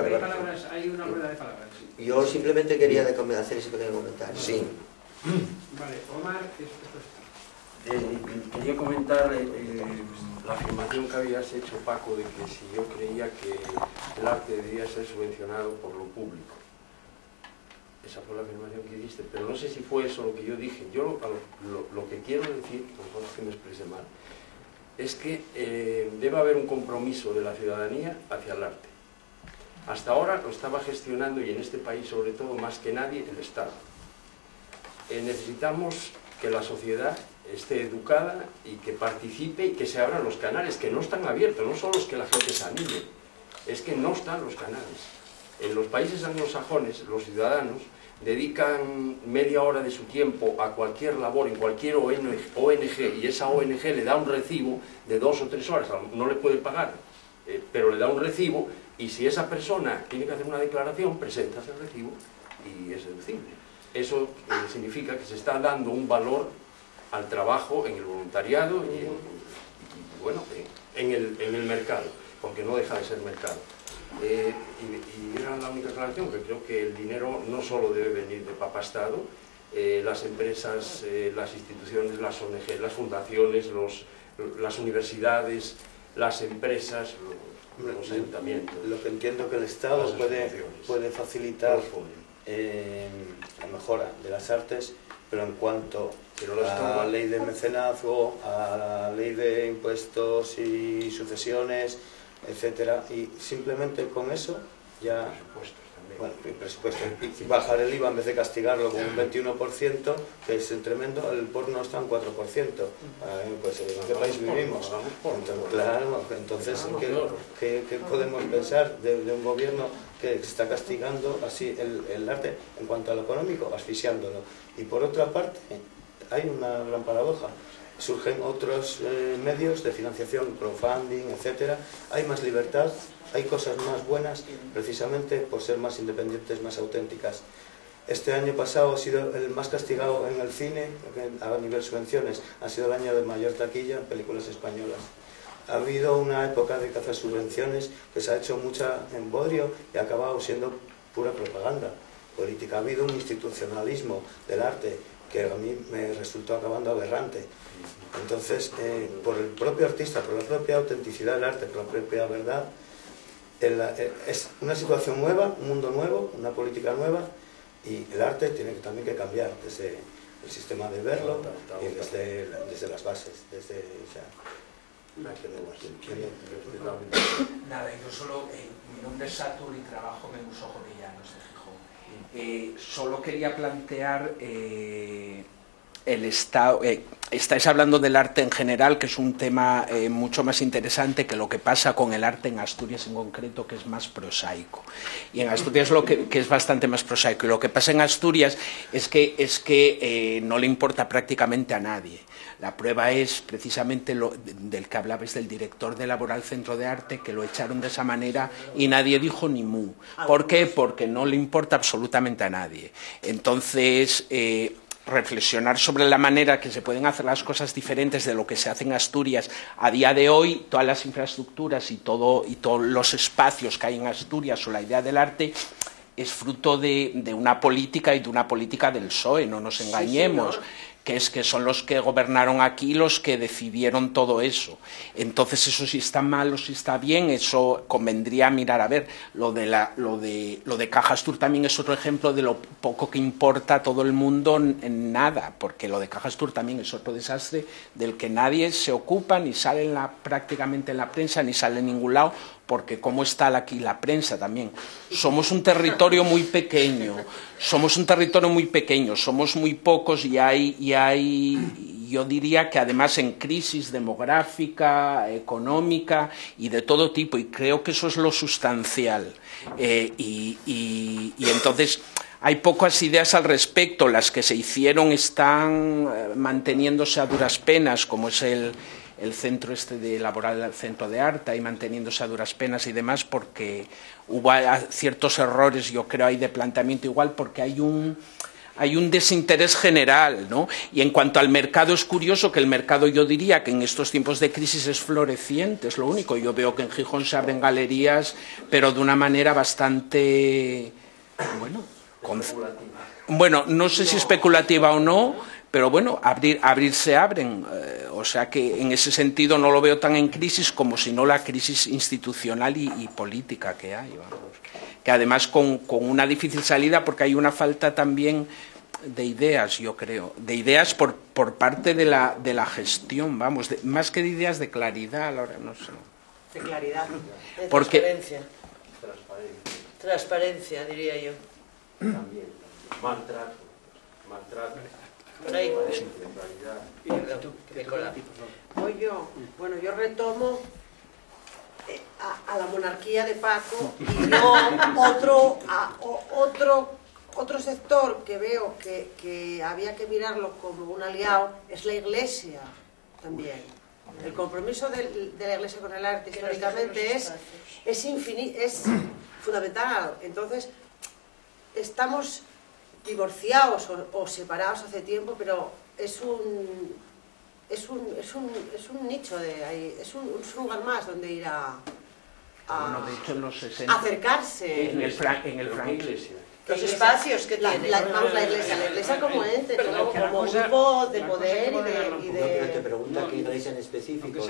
Hay una rueda de palabras. Yo simplemente quería hacer ese pequeño comentario. Sí. Vale, Omar, quería comentar la afirmación que habías hecho, Paco, de que si yo creía que el arte debía ser subvencionado por lo público. Esa fue la afirmación que hiciste, pero no sé si fue eso lo que yo dije. Yo lo que quiero decir, por favor que me exprese mal, es que debe haber un compromiso de la ciudadanía hacia el arte. Hasta ahora lo estaba gestionando, y en este país sobre todo más que nadie, el Estado. Necesitamos que la sociedad esté educada y que participe y que se abran los canales, que no están abiertos. No solo es que la gente se anime, es que no están los canales. En los países anglosajones, los ciudadanos dedican media hora de su tiempo a cualquier labor en cualquier ONG, y esa ONG le da un recibo de 2 o 3 horas, no le puede pagar, pero le da un recibo, y si esa persona tiene que hacer una declaración, presenta ese recibo y es deducible. Eso significa que se está dando un valor al trabajo en el voluntariado y bueno, en el mercado, porque no deja de ser mercado. Y era la única aclaración, que creo que el dinero no solo debe venir de Papa Estado, las empresas, las instituciones, las ONG, las fundaciones, las universidades, las empresas, los ayuntamientos. Lo que entiendo que el Estado puede facilitar la mejora de las artes, pero en cuanto a la ley de mecenazgo, a la ley de impuestos y sucesiones, etcétera, y simplemente con eso ya... Bueno, el presupuesto, y bajar el IVA en vez de castigarlo con un 21%, que es tremendo, el porno está en 4%. Pues ¿en qué país vivimos? Entonces, claro, entonces, ¿qué podemos pensar de un gobierno que está castigando así el arte en cuanto a lo económico, asfixiándolo? Y por otra parte, hay una gran paradoja. Surgen otros medios de financiación, crowdfunding, etcétera. Hay más libertad, hay cosas más buenas, precisamente por ser más independientes, más auténticas. Este año pasado ha sido el más castigado en el cine, a nivel subvenciones. Ha sido el año de mayor taquilla en películas españolas. Ha habido una época de caza subvenciones que se ha hecho mucha embodrio y ha acabado siendo pura propaganda política. Ha habido un institucionalismo del arte que a mí me resultó acabando aberrante. Entonces, por el propio artista, por la propia autenticidad del arte, por la propia verdad, es una situación nueva, un mundo nuevo, una política nueva, y el arte tiene también que cambiar desde el sistema de verlo y desde las bases, Nada, yo solo, mi nombre es Satur y trabajo en Museo Jovellanos de Gijón. Solo quería plantear el estado... estáis hablando del arte en general, que es un tema mucho más interesante que lo que pasa con el arte en Asturias en concreto, que es más prosaico. Y en Asturias lo que es bastante más prosaico. Y lo que pasa en Asturias es que no le importa prácticamente a nadie. La prueba es precisamente del que hablabais, del director del Laboral Centro de Arte, que lo echaron de esa manera y nadie dijo ni mu. ¿Por qué? Porque no le importa absolutamente a nadie. Entonces... reflexionar sobre la manera que se pueden hacer las cosas diferentes de lo que se hace en Asturias a día de hoy, todas las infraestructuras y todos los espacios que hay en Asturias o la idea del arte es fruto de una política y de una política del PSOE, no nos engañemos. Sí, que es que son los que gobernaron aquí los que decidieron todo eso. Entonces, eso si está mal o si está bien, eso convendría mirar a ver. Lo de Cajastur también es otro ejemplo de lo poco que importa a todo el mundo en nada, porque lo de Cajastur también es otro desastre del que nadie se ocupa, ni sale prácticamente en la prensa, ni sale en ningún lado, porque cómo está aquí la prensa también. Somos un territorio muy pequeño, somos muy pocos y yo diría que además en crisis demográfica, económica y de todo tipo, y creo que eso es lo sustancial. Y entonces hay pocas ideas al respecto, las que se hicieron están manteniéndose a duras penas, como es el centro de Laboral del Centro de Arte, y manteniéndose a duras penas y demás, porque hubo ciertos errores, yo creo, ahí de planteamiento igual, porque hay un desinterés general, ¿no? Y en cuanto al mercado, es curioso que el mercado, yo diría que en estos tiempos de crisis es floreciente, es lo único. Yo veo que en Gijón se abren galerías, pero de una manera bastante, bueno, no sé si especulativa o no, pero bueno, abrirse abren. O sea que en ese sentido no lo veo tan en crisis como si no la crisis institucional y política que hay, vamos. Que además con una difícil salida, porque hay una falta también de ideas, yo creo, de ideas por parte de la gestión, vamos, más que de ideas, de claridad, ahora no sé. De claridad, de transparencia. Transparencia, diría yo. También, maltrato. Por ahí. Yo retomo a la monarquía de Paco y no otro sector que veo que había que mirarlo como un aliado es la Iglesia también. El compromiso de la Iglesia con el arte históricamente es fundamental. Entonces, estamos divorciados o separados hace tiempo, pero es un nicho es un lugar más donde ir Bueno, de hecho, en los 60, acercarse. en el Frank Iglesia. los espacios que tiene. Vamos, la iglesia como ente, como grupo de poder y de... Pero te pregunta qué iglesia en específico.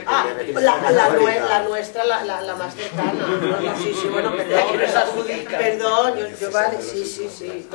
La nuestra, la más cercana. Sí, bueno, perdón, yo vale, sí.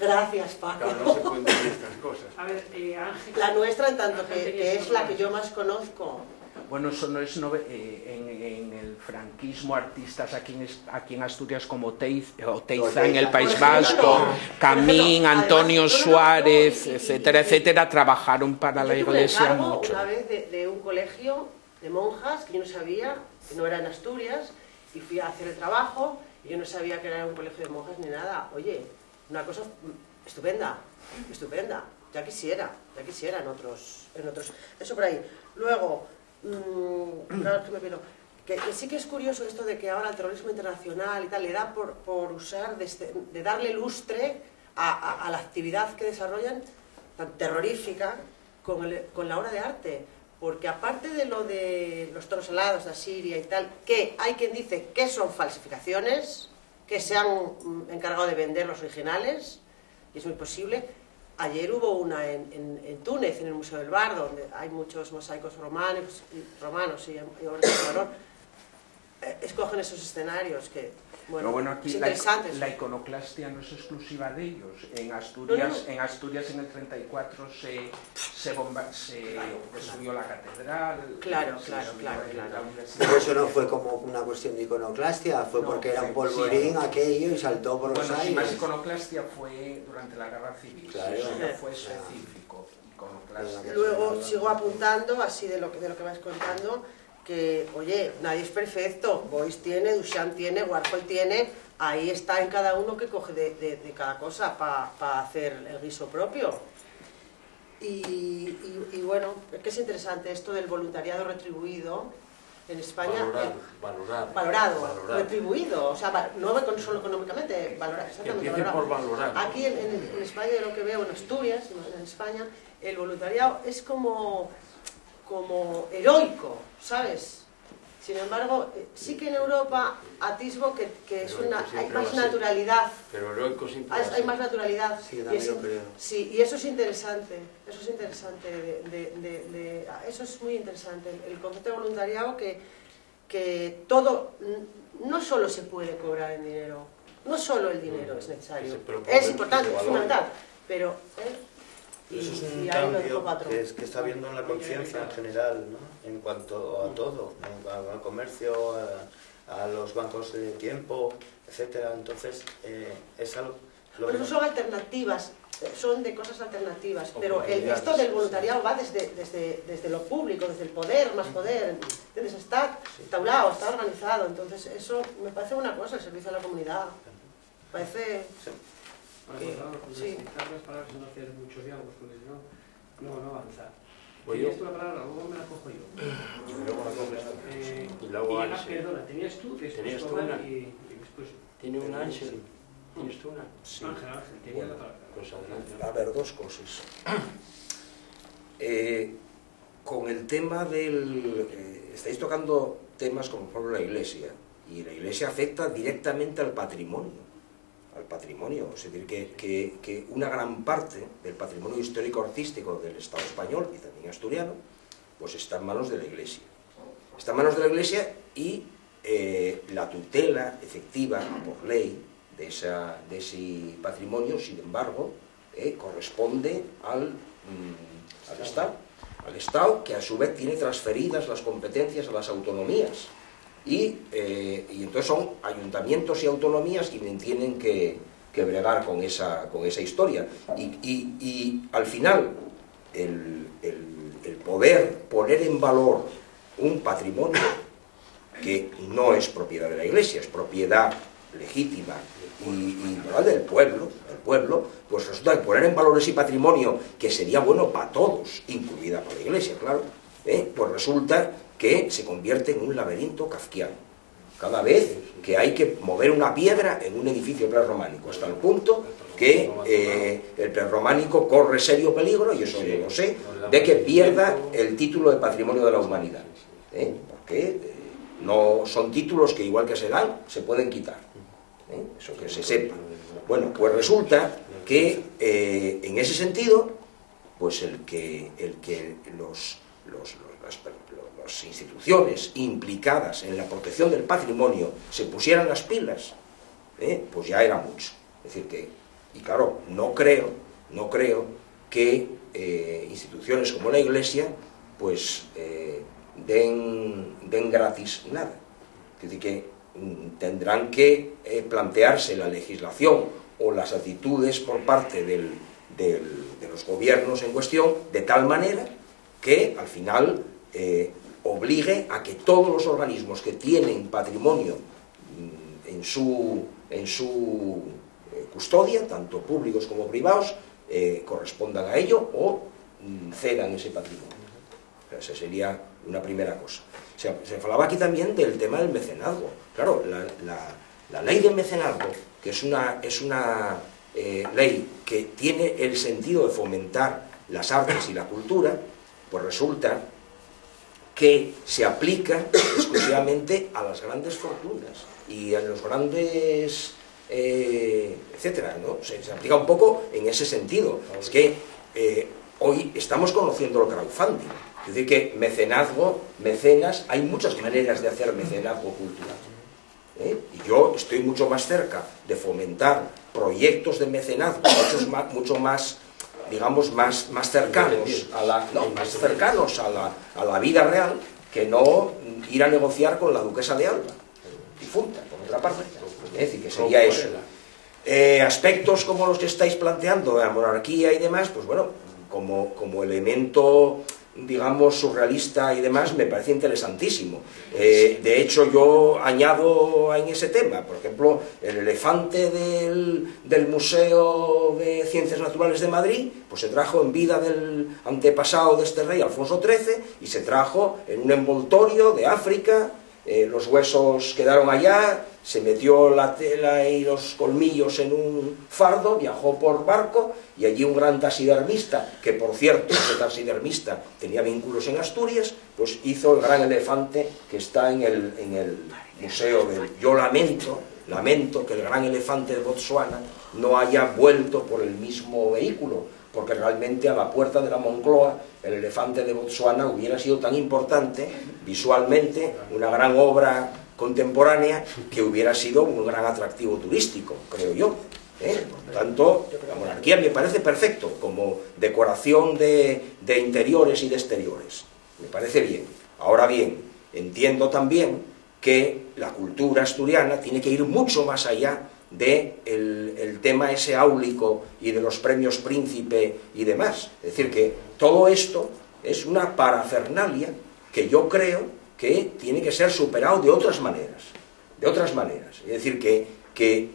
Gracias, Paco. No se pueden decir estas cosas. A ver, Ángel. La nuestra, en tanto que es la que yo más conozco. Bueno, eso no es en el franquismo, artistas aquí en Asturias como Oteiza en el País Vasco, Camín, Antonio Suárez, etcétera, trabajaron para la iglesia mucho. Una vez de un colegio de monjas que yo no sabía, que no era en Asturias, y fui a hacer el trabajo y yo no sabía que era un colegio de monjas ni nada. Oye, una cosa estupenda, ya quisiera en otros, eso por ahí. Luego, claro, que sí que es curioso esto de que ahora el terrorismo internacional y tal le da por usar de darle lustre a la actividad que desarrollan tan terrorífica con la obra de arte, porque aparte de lo de los toros alados de Asiria y tal, que hay quien dice que son falsificaciones, que se han encargado de vender los originales, y es muy posible. Ayer hubo una en Túnez, en el Museo del Bardo, donde hay muchos mosaicos romanos y obras de valor. Escogen esos escenarios que, bueno, aquí interesantes. La iconoclastia no es exclusiva de ellos. En Asturias, en el 34 se destruyó la catedral. Claro. Pero eso no fue como una cuestión de iconoclastia, fue porque era un polvorín aquello y saltó por los aires. Más iconoclastia fue durante la Guerra Civil. Claro. Eso ya fue específico. Iconoclastia. Luego sigo apuntando, así de lo que vais contando, que, oye, nadie es perfecto. Boyce tiene, Duchamp tiene, Warhol tiene, ahí está en cada uno que coge de cada cosa para hacer el guiso propio. Y bueno, es que es interesante esto del voluntariado retribuido en España. Valorado. Retribuido, o sea, no solo económicamente, valorado, exactamente valorado. Por valorar. Aquí en España, lo que veo en Asturias, en España, el voluntariado es como heroico, ¿sabes? Sin embargo, sí que en Europa atisbo que hay más naturalidad. Pero heroico siempre. Hay más naturalidad. Sí, también lo creo. Sí, y eso es interesante. Eso es muy interesante. El concepto de voluntariado que todo, no solo se puede cobrar en dinero, no solo el dinero es necesario. Es importante, es fundamental, pero... Eso es un cambio que está habiendo en la conciencia en general, ¿no? En cuanto a todo, al comercio, a los bancos de tiempo, etcétera. Entonces, es algo... Bueno, son alternativas, son de cosas alternativas, pero esto del voluntariado va desde lo público, desde el poder, más poder, entonces está tablado, está organizado, entonces eso me parece una cosa, el servicio a la comunidad, parece... Sí. Las palabras no hacer muchos diálogos, porque si no, no avanzar. Voy ¿Tienes yo? tú la palabra? Luego me la cojo yo. Luego la coges tú. Y luego Ángel. Perdona, tenías tú, después ¿Tenías tú Omar una? y después... ¿Tiene una Ángel? ¿Tienes tú una? Sí. Ángel, tenía la palabra. Pues adelante. A ver, dos cosas. Con el tema del... estáis tocando temas como por ejemplo la Iglesia, y la Iglesia afecta directamente al patrimonio, es decir, que una gran parte del patrimonio histórico-artístico del Estado español, y también asturiano, pues está en manos de la Iglesia. Está en manos de la Iglesia y la tutela efectiva por ley de ese patrimonio, sin embargo, corresponde al Estado, que a su vez tiene transferidas las competencias a las autonomías. Y entonces son ayuntamientos y autonomías quienes tienen que bregar con esa historia. Y al final, el poder poner en valor un patrimonio que no es propiedad de la Iglesia, es propiedad legítima y moral del pueblo, pues resulta que poner en valor ese patrimonio, que sería bueno para todos, incluida para la Iglesia, claro, pues resulta que se convierte en un laberinto kafkiano. Cada vez que hay que mover una piedra en un edificio prerrománico, hasta el punto que el prerrománico corre serio peligro, y eso yo lo sé, de que pierda el título de Patrimonio de la Humanidad. Porque no son títulos que, igual que se dan, se pueden quitar. Eso que se sepa. Bueno, pues resulta que en ese sentido, pues el que las instituciones implicadas en la protección del patrimonio se pusieran las pilas, pues ya era mucho. Es decir que, y claro, no creo que instituciones como la Iglesia pues den gratis nada. Es decir que tendrán que plantearse la legislación o las actitudes por parte de los gobiernos en cuestión de tal manera que al final obligue a que todos los organismos que tienen patrimonio en su custodia, tanto públicos como privados, correspondan a ello o cedan ese patrimonio. O sea, esa sería una primera cosa. Se hablaba aquí también del tema del mecenazgo. Claro, la ley de mecenazgo, que es una ley que tiene el sentido de fomentar las artes y la cultura, pues resulta que se aplica exclusivamente a las grandes fortunas y a los grandes, etcétera, ¿no? Se aplica un poco en ese sentido. Es que hoy estamos conociendo el crowdfunding. Es decir, que mecenas, hay muchas maneras de hacer mecenazgo cultural. Y yo estoy mucho más cerca de fomentar proyectos de mecenazgo, mucho más, digamos, más cercanos a la vida real, que no ir a negociar con la duquesa de Alba, difunta, por otra parte. Es decir, que sería eso. Aspectos como los que estáis planteando, la monarquía y demás, pues bueno, como elemento, digamos, surrealista y demás, me parece interesantísimo. De hecho, yo añado en ese tema, por ejemplo, el elefante del Museo de Ciencias Naturales de Madrid, pues se trajo en vida del antepasado de este rey, Alfonso XIII, y se trajo en un envoltorio de África, los huesos quedaron allá, se metió la tela y los colmillos en un fardo, viajó por barco, y allí un gran taxidermista, que por cierto, ese taxidermista tenía vínculos en Asturias, pues hizo el gran elefante que está en el museo de... Yo lamento que el gran elefante de Botsuana no haya vuelto por el mismo vehículo, porque realmente a la puerta de la Moncloa el elefante de Botsuana hubiera sido tan importante visualmente, una gran obra contemporánea, que hubiera sido un gran atractivo turístico, creo yo. Por tanto, la monarquía me parece perfecto como decoración de interiores y de exteriores. Me parece bien. Ahora bien, entiendo también que la cultura asturiana tiene que ir mucho más allá del tema ese áulico y de los premios Príncipe y demás. Es decir, que todo esto es una parafernalia que yo creo que tiene que ser superado de otras maneras. De otras maneras. Es decir, que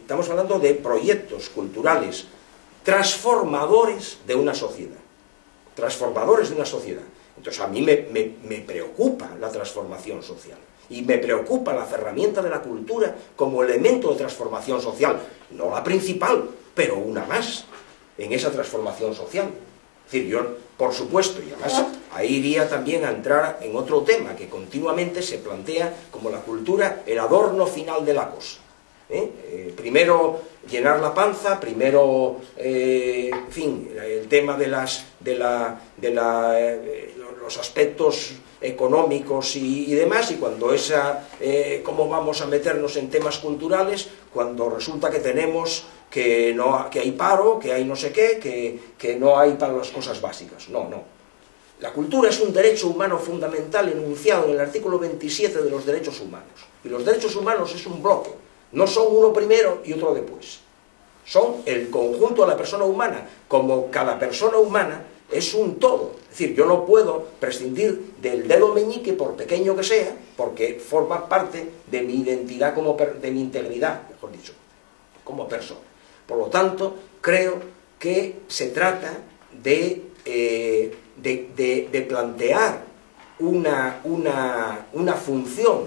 estamos hablando de proyectos culturales transformadores de una sociedad. Transformadores de una sociedad. Entonces a mí me preocupa la transformación social. Y me preocupa la herramienta de la cultura como elemento de transformación social. No la principal, pero una más en esa transformación social. Es decir, yo, por supuesto, y además ahí iría también a entrar en otro tema que continuamente se plantea como la cultura, el adorno final de la cosa. Primero llenar la panza, primero, en fin, el tema de los aspectos económicos y demás, y cuando cómo vamos a meternos en temas culturales, cuando resulta que tenemos que hay paro, que hay no sé qué, que no hay para las cosas básicas. No. La cultura es un derecho humano fundamental enunciado en el artículo 27 de los derechos humanos. Y los derechos humanos es un bloque. No son uno primero y otro después. Son el conjunto de la persona humana. Como cada persona humana es un todo. Es decir, yo no puedo prescindir del dedo meñique, por pequeño que sea, porque forma parte de mi identidad, de mi integridad, mejor dicho, como persona. Por lo tanto, creo que se trata de plantear una función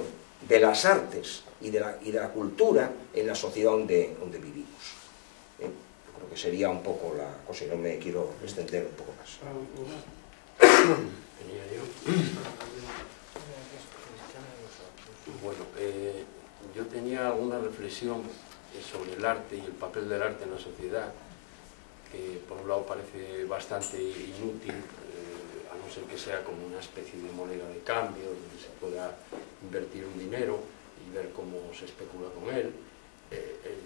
de las artes y de la cultura en la sociedad donde vivimos. Creo que sería un poco la cosa, y no me quiero extender un poco más. Bueno, yo tenía una reflexión sobre el arte y el papel del arte en la sociedad, que por un lado parece bastante inútil, a no ser que sea como una especie de moneda de cambio, donde se pueda invertir un dinero y ver cómo se especula con él.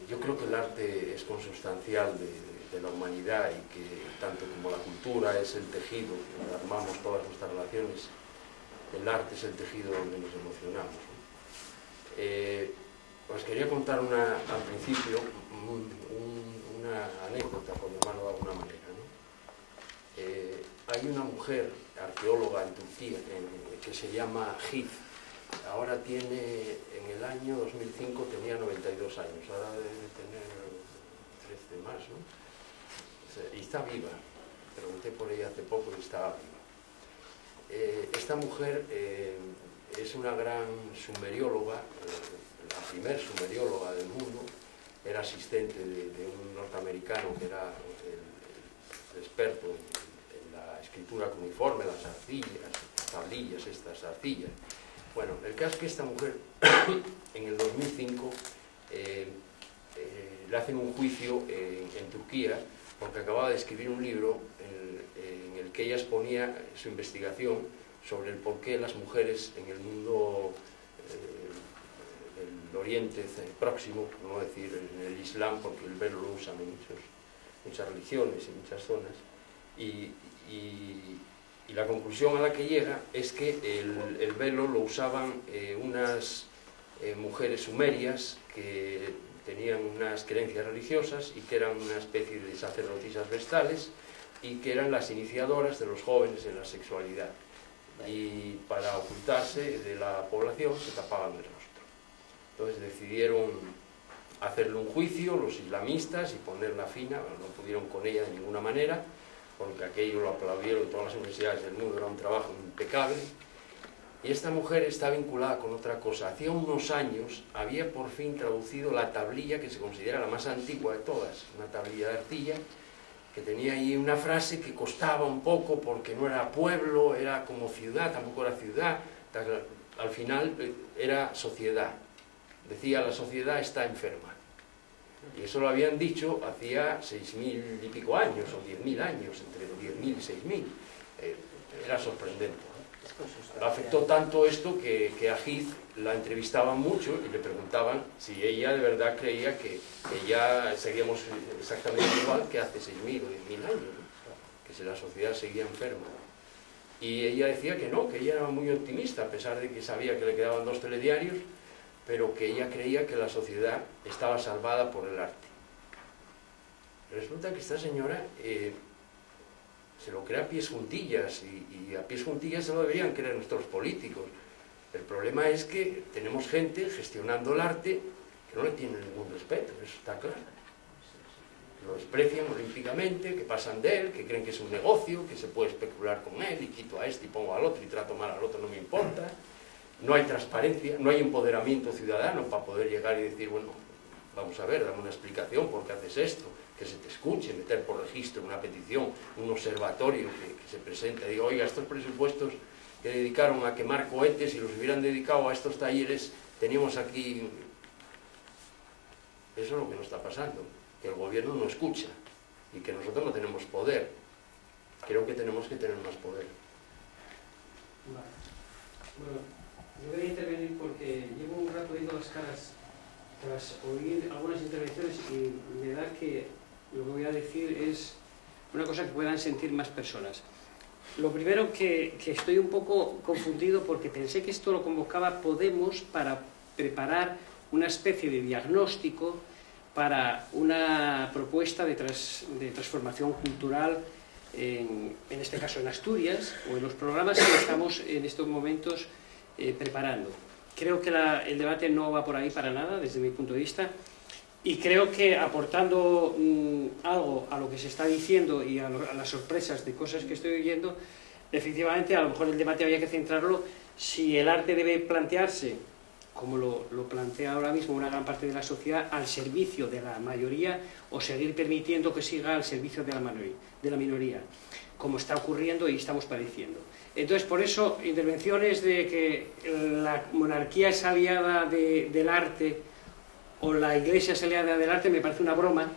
Yo creo que el arte es consustancial de la humanidad y que tanto como la cultura es el tejido donde armamos todas nuestras relaciones, el arte es el tejido donde nos emocionamos, ¿no? Os quería contar al principio una anécdota, por llamarlo de alguna manera, ¿no? Hay una mujer arqueóloga en Turquía que se llama Hif. Ahora tiene, en el año 2005 tenía 92 años, ahora debe tener 13 más, ¿no? Y está viva. Pregunté por ella hace poco y estaba viva. Esta mujer es una gran sumerióloga, la primer sumerióloga del mundo. Era asistente de un norteamericano que era el experto en la escritura cuneiforme, las tablillas, estas arcillas. Bueno, el caso es que esta mujer en el 2005 le hacen un juicio en Turquía porque acababa de escribir un libro en el que ella exponía su investigación sobre el por qué las mujeres en el mundo del Oriente Próximo, por no decir en el Islam, porque el velo lo usan en muchas religiones y muchas zonas, y la conclusión a la que llega es que el velo lo usaban unas mujeres sumerias que tenían unas creencias religiosas y que eran una especie de sacerdotisas vestales y que eran las iniciadoras de los jóvenes en la sexualidad. Y para ocultarse de la población se tapaban el rostro. Entonces decidieron hacerle un juicio los islamistas y ponerla fina. No pudieron con ella de ninguna manera, porque aquello lo aplaudieron todas las universidades del mundo, era un trabajo impecable. Y esta mujer está vinculada con otra cosa. Hacía unos años había por fin traducido la tablilla que se considera la más antigua de todas, una tablilla de arcilla, que tenía ahí una frase que costaba un poco porque no era pueblo, era como ciudad, tampoco era ciudad, al final era sociedad. Decía, la sociedad está enferma. Y eso lo habían dicho hacía 6.000 y pico años, o 10.000 años, entre 10.000 y 6.000. Era sorprendente. Afectó tanto esto que a Heath la entrevistaban mucho y le preguntaban si ella de verdad creía que ya seguíamos exactamente igual que hace 6.000 o 10.000 años, ¿no? Que si la sociedad seguía enferma. Y ella decía que no, que ella era muy optimista, a pesar de que sabía que le quedaban 2 telediarios, pero que ella creía que la sociedad estaba salvada por el arte. Resulta que esta señora se lo cree a pies juntillas, y a pies juntillas se lo deberían creer nuestros políticos. El problema es que tenemos gente gestionando el arte que no le tiene ningún respeto, eso está claro. Lo desprecian olímpicamente, que pasan de él, que creen que es un negocio, que se puede especular con él, y quito a este y pongo al otro y trato mal al otro, no me importa. No hay transparencia, no hay empoderamiento ciudadano para poder llegar y decir, bueno, vamos a ver, dame una explicación por qué haces esto, que se te escuche, meter por registro una petición, un observatorio que se presente, digo, oiga, estos presupuestos que dedicaron a quemar cohetes, si los hubieran dedicado a estos talleres, teníamos aquí... Eso es lo que nos está pasando, que el gobierno no escucha y que nosotros no tenemos poder. Creo que tenemos que tener más poder. Vale. Bueno, yo voy a intervenir porque llevo un rato viendo las caras tras oír algunas intervenciones y me da que lo que voy a decir es una cosa que puedan sentir más personas. Lo primero que estoy un poco confundido porque pensé que esto lo convocaba Podemos para preparar una especie de diagnóstico para una propuesta de transformación cultural, en este caso en Asturias, o en los programas que estamos en estos momentos preparando. Creo que el debate no va por ahí para nada, desde mi punto de vista, y creo que aportando algo a lo que se está diciendo y a las sorpresas de cosas que estoy oyendo, efectivamente a lo mejor el debate habría que centrarlo si el arte debe plantearse, como lo plantea ahora mismo una gran parte de la sociedad, al servicio de la mayoría o seguir permitiendo que siga al servicio de la minoría, como está ocurriendo y estamos padeciendo. Entonces, por eso, intervenciones de que la monarquía es aliada del arte o la Iglesia se lea del arte me parece una broma.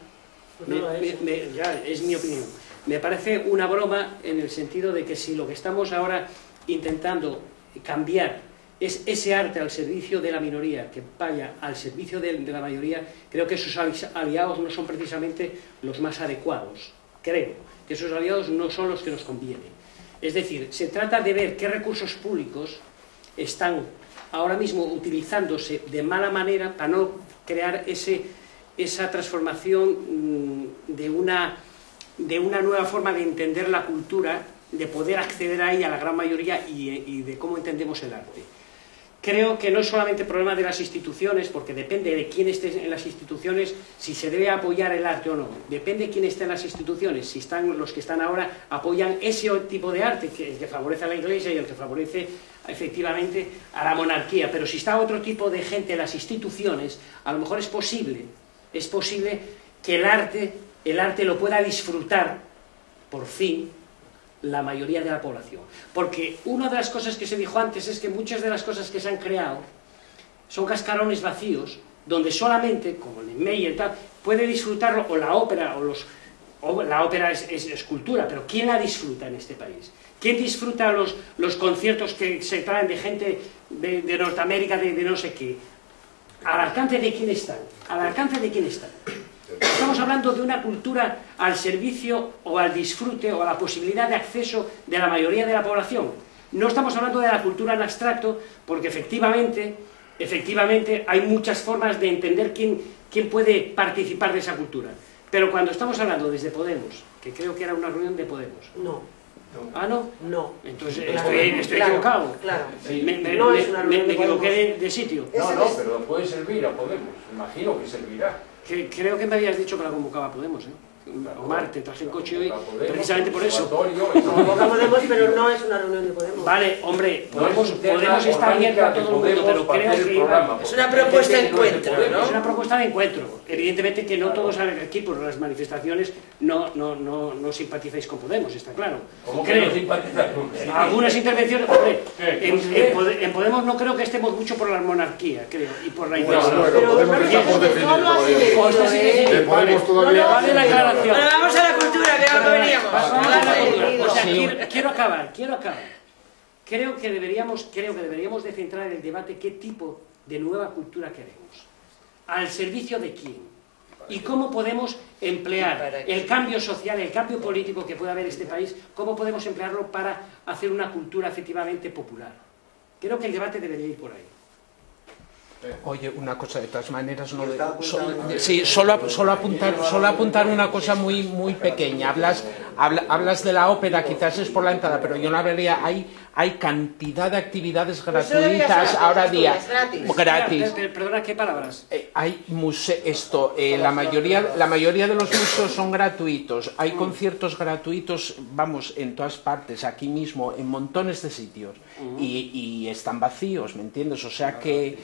Ya, es mi opinión. Me parece una broma en el sentido de que si lo que estamos ahora intentando cambiar es ese arte al servicio de la minoría, que vaya al servicio de la mayoría, creo que esos aliados no son precisamente los más adecuados. Creo que esos aliados no son los que nos convienen. Es decir, se trata de ver qué recursos públicos están ahora mismo utilizándose de mala manera para no crear esa transformación de una nueva forma de entender la cultura, de poder acceder a ella a la gran mayoría y de cómo entendemos el arte. Creo que no es solamente problema de las instituciones, porque depende de quién esté en las instituciones, si se debe apoyar el arte o no. Depende de quién esté en las instituciones. Si están los que están ahora, apoyan ese tipo de arte, que el que favorece a la Iglesia y el que favorece efectivamente a la monarquía. Pero si está otro tipo de gente en las instituciones, a lo mejor es posible que el arte lo pueda disfrutar, por fin, la mayoría de la población. Porque una de las cosas que se dijo antes es que muchas de las cosas que se han creado son cascarones vacíos, donde solamente, como el Meyer y tal, puede disfrutarlo, o la ópera, la ópera es cultura, pero ¿quién la disfruta en este país? ¿Quién disfruta los conciertos que se traen de gente de Norteamérica, de no sé qué? ¿Al alcance de quién están? ¿Al alcance de quién están? Estamos hablando de una cultura al servicio o al disfrute o a la posibilidad de acceso de la mayoría de la población. No estamos hablando de la cultura en abstracto, porque efectivamente hay muchas formas de entender quién puede participar de esa cultura. Pero cuando estamos hablando desde Podemos, que creo que era una reunión de Podemos. No. ¿Ah, no? No. Entonces Claro, estoy equivocado. Claro. Me equivoqué de sitio. No, pero puede servir a Podemos. Imagino que servirá. Creo que me habías dicho que la convocaba a Podemos, ¿eh? Omar, te traje el coche hoy precisamente por eso. Podemos, pero no es una reunión de Podemos. Vale, hombre, Podemos está abierto a todo el mundo, pero creo que es una propuesta de encuentro, ¿no? Es una propuesta de encuentro. Evidentemente que no todos aquí por las manifestaciones no simpatizáis con Podemos, está claro. ¿Cómo que no simpatizáis? Algunas intervenciones, hombre, en Podemos no creo que estemos mucho por la monarquía, creo, y por la Iglesia. Podemos todavía. Vale la aclaración. Bueno, vamos a la cultura, que es lo que veníamos. O sea, quiero acabar. Creo que deberíamos de centrar el debate qué tipo de nueva cultura queremos. ¿Al servicio de quién? ¿Y cómo podemos emplear el cambio social, el cambio político que pueda haber en este país, cómo podemos emplearlo para hacer una cultura efectivamente popular? Creo que el debate debería ir por ahí. Oye, una cosa, de todas maneras, solo apuntar una cosa muy pequeña. Hablas de la ópera, quizás es por la entrada, pero yo no hablaría, hay cantidad de actividades gratuitas ahora día. Gratis. Perdona, ¿qué palabras? Hay la mayoría de los museos son gratuitos, hay conciertos gratuitos, vamos, en todas partes, aquí mismo, en montones de sitios, y están vacíos, ¿me entiendes? O sea que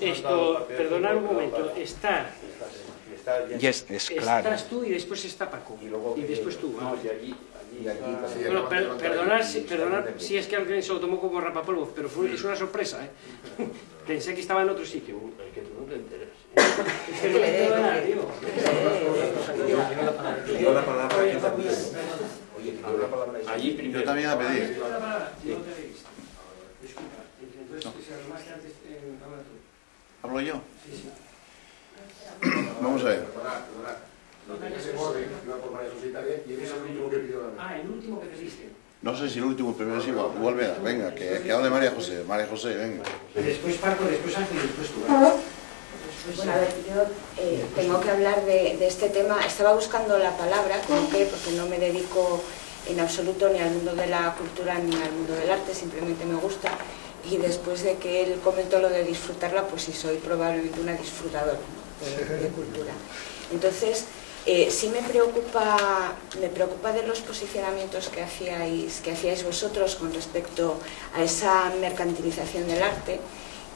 esto, perdonad un momento, claro. Estás tú y después está Paco, y después tú. Bueno, perdonad si es que alguien se lo tomó como rapapolvo, pero es una sorpresa, ¿eh? Pensé que estaba en otro sitio. Es que tú no te enteras. Es que no te entero de nada, tío. Pidió la palabra aquí también. Allí primero. Yo también la pedí. ¿Hablo yo? Vamos a ver. Ah, el último que pediste. No sé si el último, pero es igual. Vuelve a, venga, que hable María José. María José, venga. Después Paco, después Ángel, después tú. Bueno, a ver, yo tengo que hablar de este tema. Estaba buscando la palabra, porque no me dedico en absoluto ni al mundo de la cultura ni al mundo del arte, simplemente me gusta. Y después de que él comentó lo de disfrutarla, pues sí soy probablemente una disfrutadora, ¿no? de cultura. Entonces, sí me preocupa de los posicionamientos que hacíais vosotros con respecto a esa mercantilización del arte,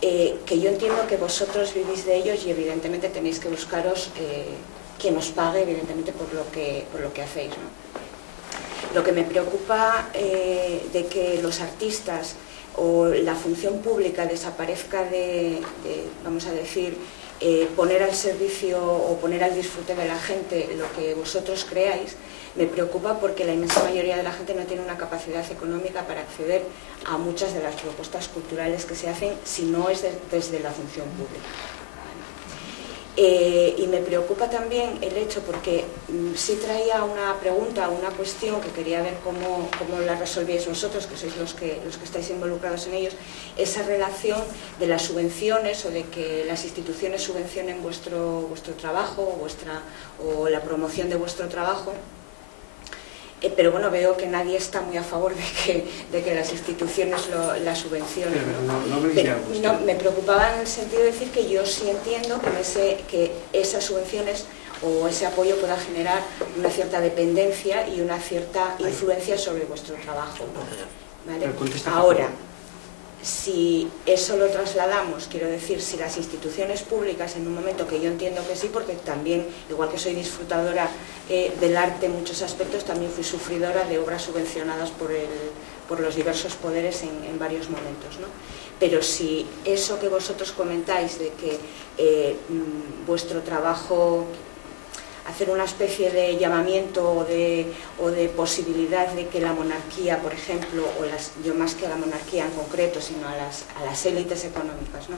que yo entiendo que vosotros vivís de ellos y evidentemente tenéis que buscaros quien os pague, evidentemente, por lo que hacéis, ¿no? Lo que me preocupa de que los artistas o la función pública desaparezca de vamos a decir, poner al servicio o poner al disfrute de la gente lo que vosotros creáis, me preocupa porque la inmensa mayoría de la gente no tiene una capacidad económica para acceder a muchas de las propuestas culturales que se hacen si no es desde la función pública. Y me preocupa también el hecho, porque sí traía una pregunta, una cuestión que quería ver cómo la resolvíais vosotros, que sois los que estáis involucrados en ellos, esa relación de las subvenciones o de que las instituciones subvencionen vuestro trabajo o la promoción de vuestro trabajo. Pero bueno, veo que nadie está muy a favor de que las instituciones la subvencionen. No, me preocupaba en el sentido de decir que yo sí entiendo que esas subvenciones o ese apoyo pueda generar una cierta dependencia y una cierta influencia sobre vuestro trabajo, ¿vale? Ahora, si eso lo trasladamos, quiero decir, si las instituciones públicas en un momento, que yo entiendo que sí, porque también, igual que soy disfrutadora del arte en muchos aspectos, también fui sufridora de obras subvencionadas por los diversos poderes en varios momentos, ¿no? Pero si eso que vosotros comentáis de que vuestro trabajo, hacer una especie de llamamiento o de posibilidad de que la monarquía, por ejemplo, yo más que a la monarquía en concreto, sino a las élites económicas, ¿no?,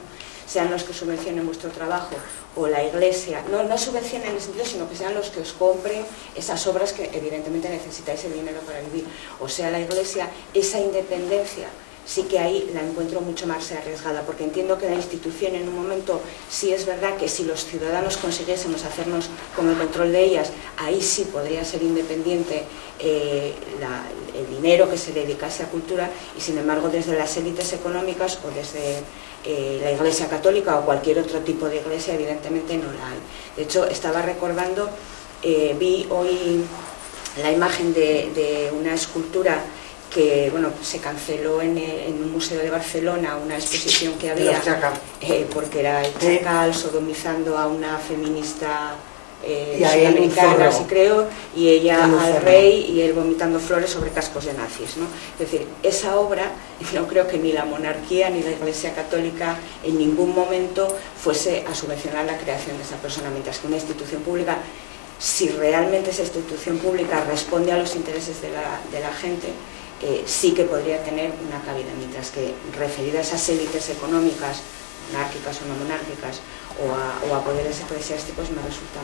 sean los que subvencionen vuestro trabajo, o la Iglesia, no subvencionen en el sentido, sino que sean los que os compren esas obras que evidentemente necesitáis el dinero para vivir, o sea, la Iglesia, esa independencia, sí que ahí la encuentro mucho más arriesgada, porque entiendo que la institución en un momento, sí es verdad que si los ciudadanos consiguiésemos hacernos con el control de ellas, ahí sí podría ser independiente el dinero que se dedicase a cultura, y sin embargo desde las élites económicas o desde la Iglesia Católica o cualquier otro tipo de iglesia evidentemente no la hay. De hecho, estaba recordando, vi hoy la imagen de una escultura que bueno, se canceló en un museo de Barcelona, una exposición que había, porque era el Chacal sodomizando a una feminista sudamericana, sí creo, y ella al rey y él vomitando flores sobre cascos de nazis, ¿no? Es decir, esa obra, no creo que ni la monarquía ni la Iglesia Católica en ningún momento fuese a subvencionar la creación de esa persona, mientras que una institución pública, si realmente esa institución pública responde a los intereses de la gente, sí que podría tener una cabida, mientras que referida a esas élites económicas, monárquicas o no monárquicas, o a poderes eclesiásticos, me resulta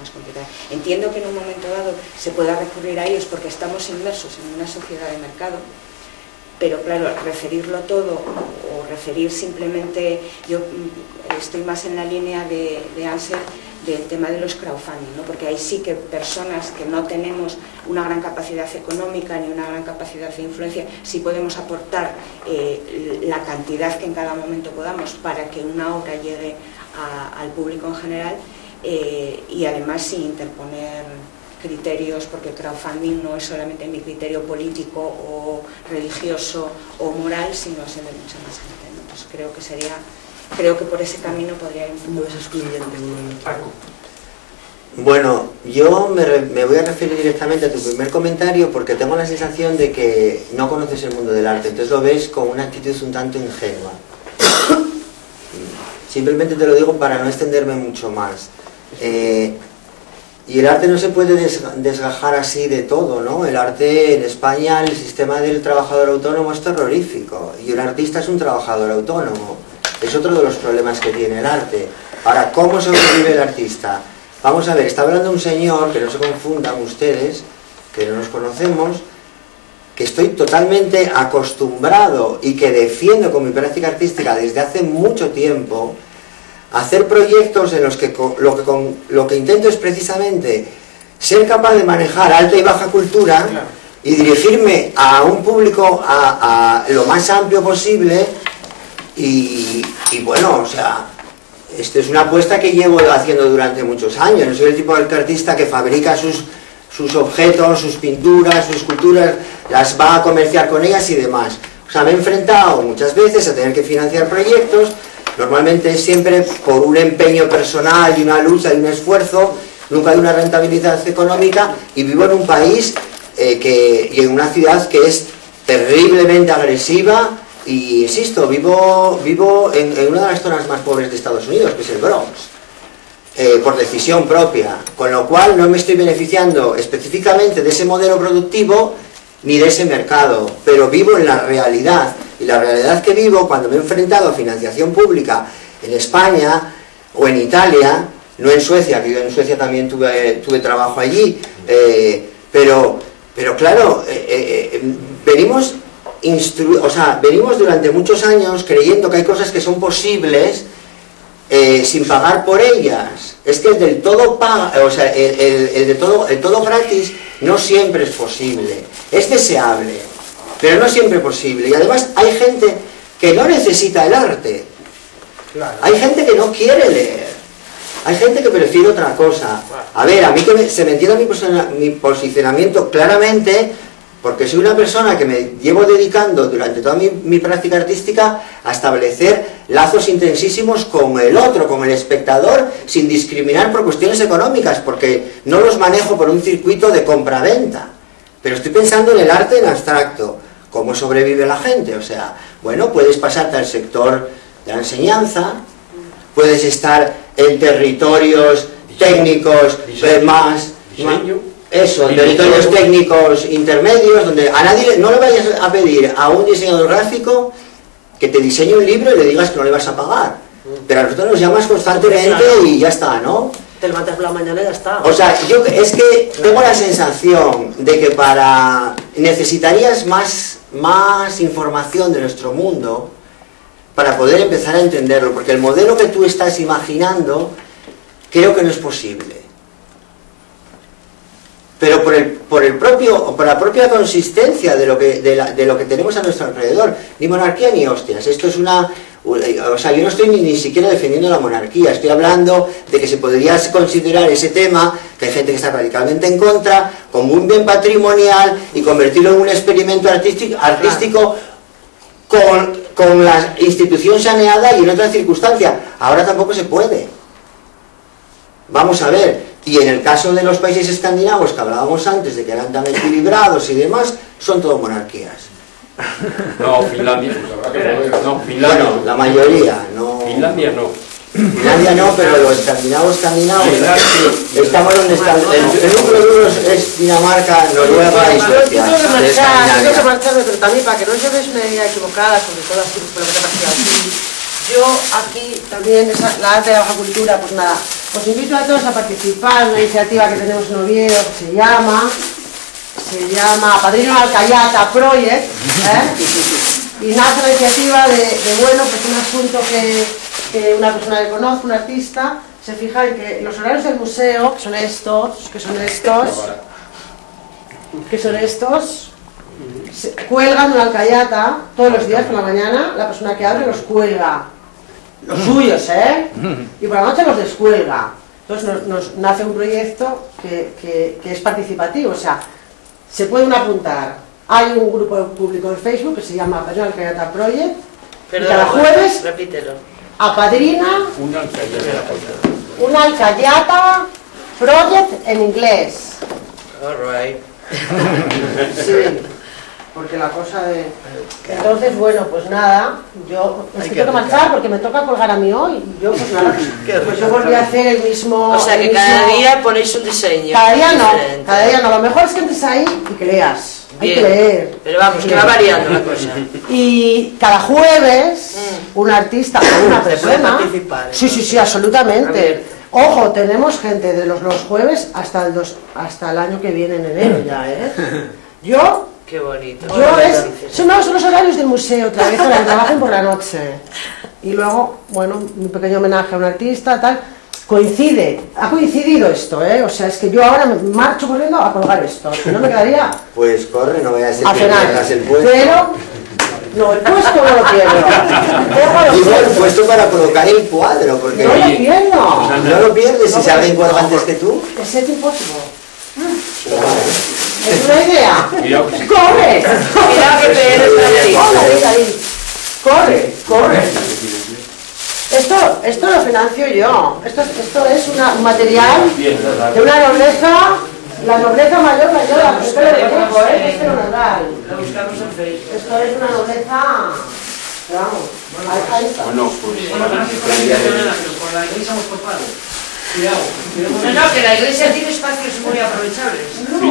más complicado. Entiendo que en un momento dado se pueda recurrir a ellos porque estamos inmersos en una sociedad de mercado, pero claro, referirlo todo o referir simplemente, yo estoy más en la línea de Ansel, del tema de los crowdfunding, ¿no? Porque ahí sí que personas que no tenemos una gran capacidad económica ni una gran capacidad de influencia, sí podemos aportar la cantidad que en cada momento podamos para que una obra llegue al público en general, y además sin interponer criterios, porque el crowdfunding no es solamente mi criterio político o religioso o moral, sino es el de mucha más gente, ¿no? Pues creo que por ese camino podría ir. No es excluyente. Bueno, yo me voy a referir directamente a tu primer comentario porque tengo la sensación de que no conoces el mundo del arte, entonces lo ves con una actitud un tanto ingenua. Simplemente te lo digo para no extenderme mucho más. Y el arte no se puede desgajar así de todo, ¿no? El arte en España, el sistema del trabajador autónomo es terrorífico y un artista es un trabajador autónomo. Es otro de los problemas que tiene el arte. Ahora, ¿cómo sobrevive el artista? Vamos a ver, está hablando un señor, que no se confundan ustedes, que no nos conocemos, que estoy totalmente acostumbrado y que defiendo con mi práctica artística desde hace mucho tiempo, hacer proyectos en los que lo que intento es precisamente ser capaz de manejar alta y baja cultura y dirigirme a un público a lo más amplio posible. Y bueno, o sea, esto es una apuesta que llevo haciendo durante muchos años. No soy el tipo de artista que fabrica sus objetos, sus pinturas, sus esculturas, las va a comerciar con ellas y demás. O sea, me he enfrentado muchas veces a tener que financiar proyectos, normalmente siempre por un empeño personal y una lucha y un esfuerzo, nunca hay una rentabilidad económica, y vivo en un país y en una ciudad que es terriblemente agresiva Y insisto, vivo en una de las zonas más pobres de Estados Unidos, que es el Bronx, por decisión propia, con lo cual no me estoy beneficiando específicamente de ese modelo productivo ni de ese mercado, pero vivo en la realidad, y la realidad que vivo cuando me he enfrentado a financiación pública en España o en Italia, no en Suecia, que yo en Suecia también tuve trabajo allí, pero claro, venimos durante muchos años creyendo que hay cosas que son posibles sin pagar por ellas. Es que el del todo el todo gratis no siempre es posible. Es deseable, pero no siempre posible. Y además hay gente que no necesita el arte. Claro. Hay gente que no quiere leer. Hay gente que prefiere otra cosa. A ver, a mí que se me entienda mi posicionamiento claramente, porque soy una persona que me llevo dedicando durante toda mi práctica artística a establecer lazos intensísimos con el otro, con el espectador, sin discriminar por cuestiones económicas, porque no los manejo por un circuito de compra-venta. Pero estoy pensando en el arte en abstracto, cómo sobrevive la gente. O sea, bueno, puedes pasarte al sector de la enseñanza, puedes estar en territorios técnicos más... Eso, territorios técnicos intermedios, donde a nadie no le vayas a pedir a un diseñador gráfico que te diseñe un libro y le digas que no le vas a pagar. Pero a nosotros nos llamas constantemente y ya está, ¿no? Te levantas por la mañana y ya está. O sea, yo es que tengo la sensación de que necesitarías más información de nuestro mundo para poder empezar a entenderlo, porque el modelo que tú estás imaginando creo que no es posible. Pero por la propia consistencia de lo que tenemos a nuestro alrededor. Ni monarquía ni hostias. Esto es o sea, yo no estoy ni siquiera defendiendo la monarquía. Estoy hablando de que se podría considerar ese tema, que hay gente que está radicalmente en contra, como un bien patrimonial y convertirlo en un experimento artístico con la institución saneada y en otras circunstancias. Ahora tampoco se puede. Vamos a ver. Y en el caso de los países escandinavos que hablábamos antes de que eran tan equilibrados y demás, son todo monarquías. No, Finlandia, no, Finlandia. Bueno, la mayoría, no. Finlandia no. Finlandia no, pero los escandinavos, estamos donde están. El núcleo duro es Dinamarca, Noruega y Suecia. Tengo que marcharme, pero también para que no lleves una idea equivocada, sobre todo así por lo que te ha parecido a ti. Yo aquí también, la arte de la baja cultura, pues nada, os invito a todos a participar en una iniciativa que tenemos en Oviedo que se llama Padrino Alcayata Project, y nace la iniciativa de bueno, pues un asunto que una persona que conozco, un artista, se fija en que los horarios del museo, que son estos, cuelgan una alcayata todos los días por la mañana, la persona que abre los cuelga, los suyos, y por la noche los descuelga. Entonces nos nace un proyecto que es participativo, o sea, se pueden apuntar. Hay un grupo público de Facebook que se llama Padrino Alcayata Project, y cada jueves apadrina una alcayata project en inglés. All right. Sí, porque la cosa de... Entonces, bueno, pues nada, yo me tengo que marchar porque me toca colgar a mí hoy, y yo pues nada, pues yo volví a hacer el mismo... O sea que cada día ponéis un diseño. Cada día no, lo mejor es que entres ahí y que leas. Hay que leer. Pero vamos, que va variando la cosa. Y cada jueves, un artista o una persona... participar. Sí, absolutamente. Ojo, tenemos gente de los jueves hasta el año que viene, en enero ya, Yo... Qué bonito. Son los horarios del museo, otra vez, para que trabajen por la noche. Y luego, bueno, un pequeño homenaje a un artista, tal... ha coincidido esto, o sea, es que yo ahora me marcho corriendo a colgar esto, si no me quedaría... Pues corre, no vayas a cenar, el puesto. pero... No, el puesto no lo pierdo. Digo el puesto para colocar el cuadro, porque... No lo pierdo. No lo pierdes si alguien cuelga antes que tú. Es imposible. ¿Es una idea? ¡Corre! Mira que te eres. Corre. Esto lo financio yo. Esto es un material de una nobleza, la nobleza mayor, esto lo reconozco, esto es lo normal. Lo buscamos en Facebook. Esto es una nobleza Bueno, pues... Bueno, pero por la iglesia hemos topado. Cuidado. No, que la iglesia tiene espacios muy aprovechables. Sí.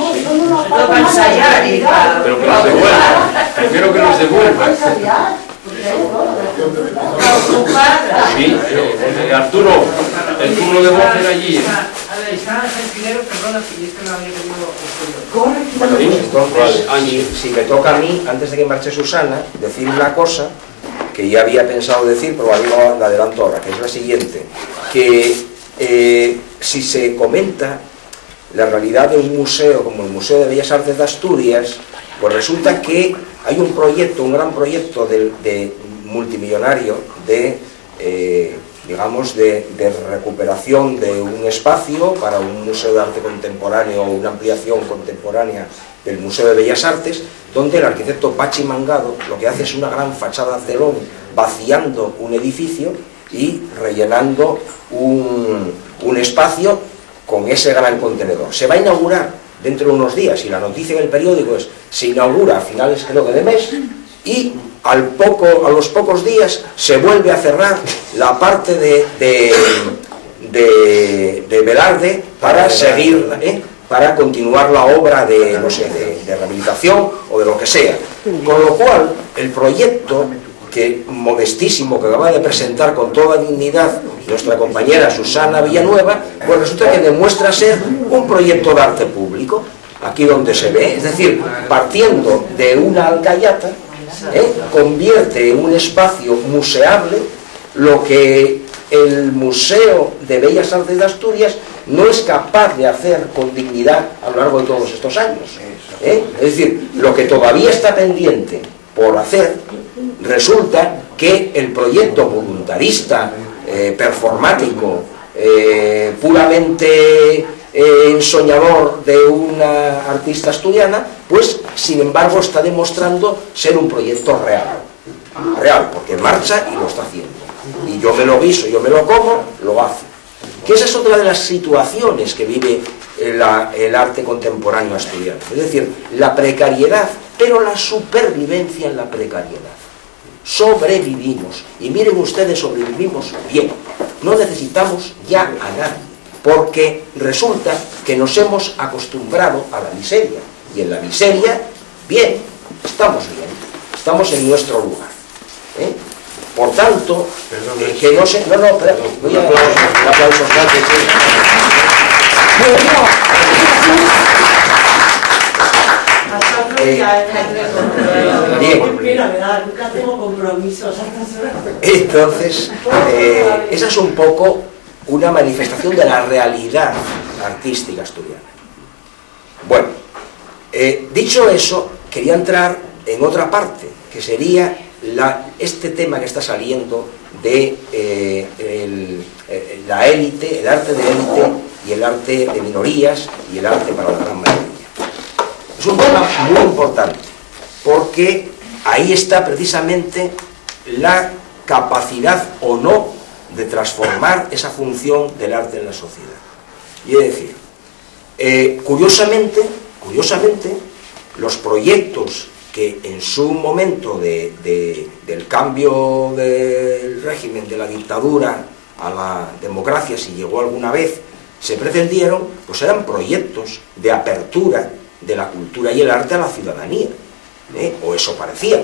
Todo para ensayar y para... Pero que nos devuelvan. Prefiero que nos devuelvan. Sí, Arturo, el turno de voz era allí. Está Ángel Pinero, perdona, y este no había tenido... Entonces, si me toca a mí, antes de que marche Susana, decir una cosa que ya había pensado decir, pero la adelanto ahora, que es la siguiente, que si se comenta la realidad de un museo como el Museo de Bellas Artes de Asturias, pues resulta que hay un proyecto, un gran proyecto de multimillonario digamos, de recuperación de un espacio para un museo de arte contemporáneo o una ampliación contemporánea del Museo de Bellas Artes, donde el arquitecto Pachi Mangado lo que hace es una gran fachada celón, vaciando un edificio y rellenando un espacio con ese gran contenedor. Se va a inaugurar dentro de unos días, y la noticia en el periódico es: se inaugura a finales, creo que de mes, y a los pocos días se vuelve a cerrar la parte de Velarde para seguir, para continuar la obra de, no sé, de rehabilitación o de lo que sea. Con lo cual, el proyecto modestísimo que acaba de presentar con toda dignidad nuestra compañera Susana Villanueva, pues resulta que demuestra ser un proyecto de arte público, aquí donde se ve, es decir, partiendo de una alcayata, convierte en un espacio museable lo que el Museo de Bellas Artes de Asturias no es capaz de hacer con dignidad a lo largo de todos estos años. Es decir, lo que todavía está pendiente por hacer, resulta que el proyecto voluntarista, performático, puramente ensoñador de una artista asturiana, pues sin embargo está demostrando ser un proyecto real, porque marcha y lo está haciendo, y yo me lo guiso, yo me lo como, lo hace. Que esa es otra de las situaciones que vive el arte contemporáneo asturiano, es decir, la precariedad, pero la supervivencia en la precariedad. Sobrevivimos, y miren ustedes, sobrevivimos bien, no necesitamos ya a nadie, porque resulta que nos hemos acostumbrado a la miseria, y en la miseria, bien, estamos en nuestro lugar. Por tanto, que no se... No, espera, voy a... Un aplauso, gracias. Bien. Entonces, esa es un poco una manifestación de la realidad artística asturiana. Bueno, dicho eso, quería entrar en otra parte, que sería este tema que está saliendo de la élite, el arte de élite y el arte de minorías y el arte para la gran mayoría. Es un tema muy importante, porque ahí está precisamente la capacidad o no de transformar esa función del arte en la sociedad. Y es decir, curiosamente, los proyectos que en su momento del cambio del régimen, de la dictadura a la democracia, si llegó alguna vez, se pretendieron, pues eran proyectos de apertura de la cultura y el arte a la ciudadanía, o eso parecía.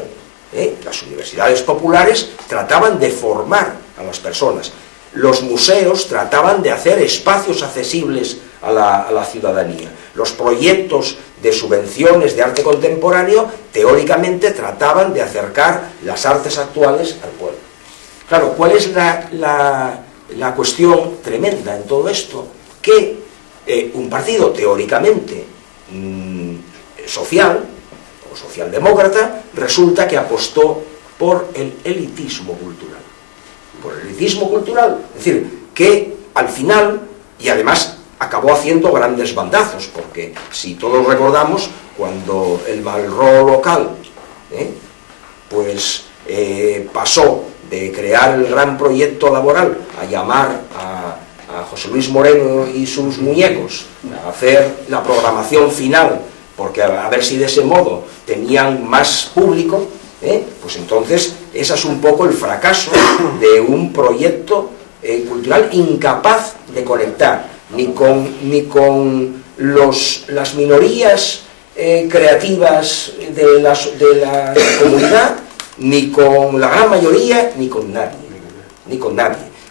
Las universidades populares trataban de formar a las personas, los museos trataban de hacer espacios accesibles a la ciudadanía, los proyectos de subvenciones de arte contemporáneo teóricamente trataban de acercar las artes actuales al pueblo. Claro, ¿cuál es la cuestión tremenda en todo esto? Que un partido teóricamente social o socialdemócrata resulta que apostó por el elitismo cultural. Por el elitismo cultural, es decir, que al final, y además acabó haciendo grandes bandazos, porque si todos recordamos, cuando el Malró local pasó de crear el gran proyecto laboral a llamar a José Luis Moreno y sus muñecos a hacer la programación final, porque a ver si de ese modo tenían más público, Pues entonces ese es un poco el fracaso de un proyecto cultural incapaz de conectar ni con las minorías creativas de la comunidad, ni con la gran mayoría, ni con nadie.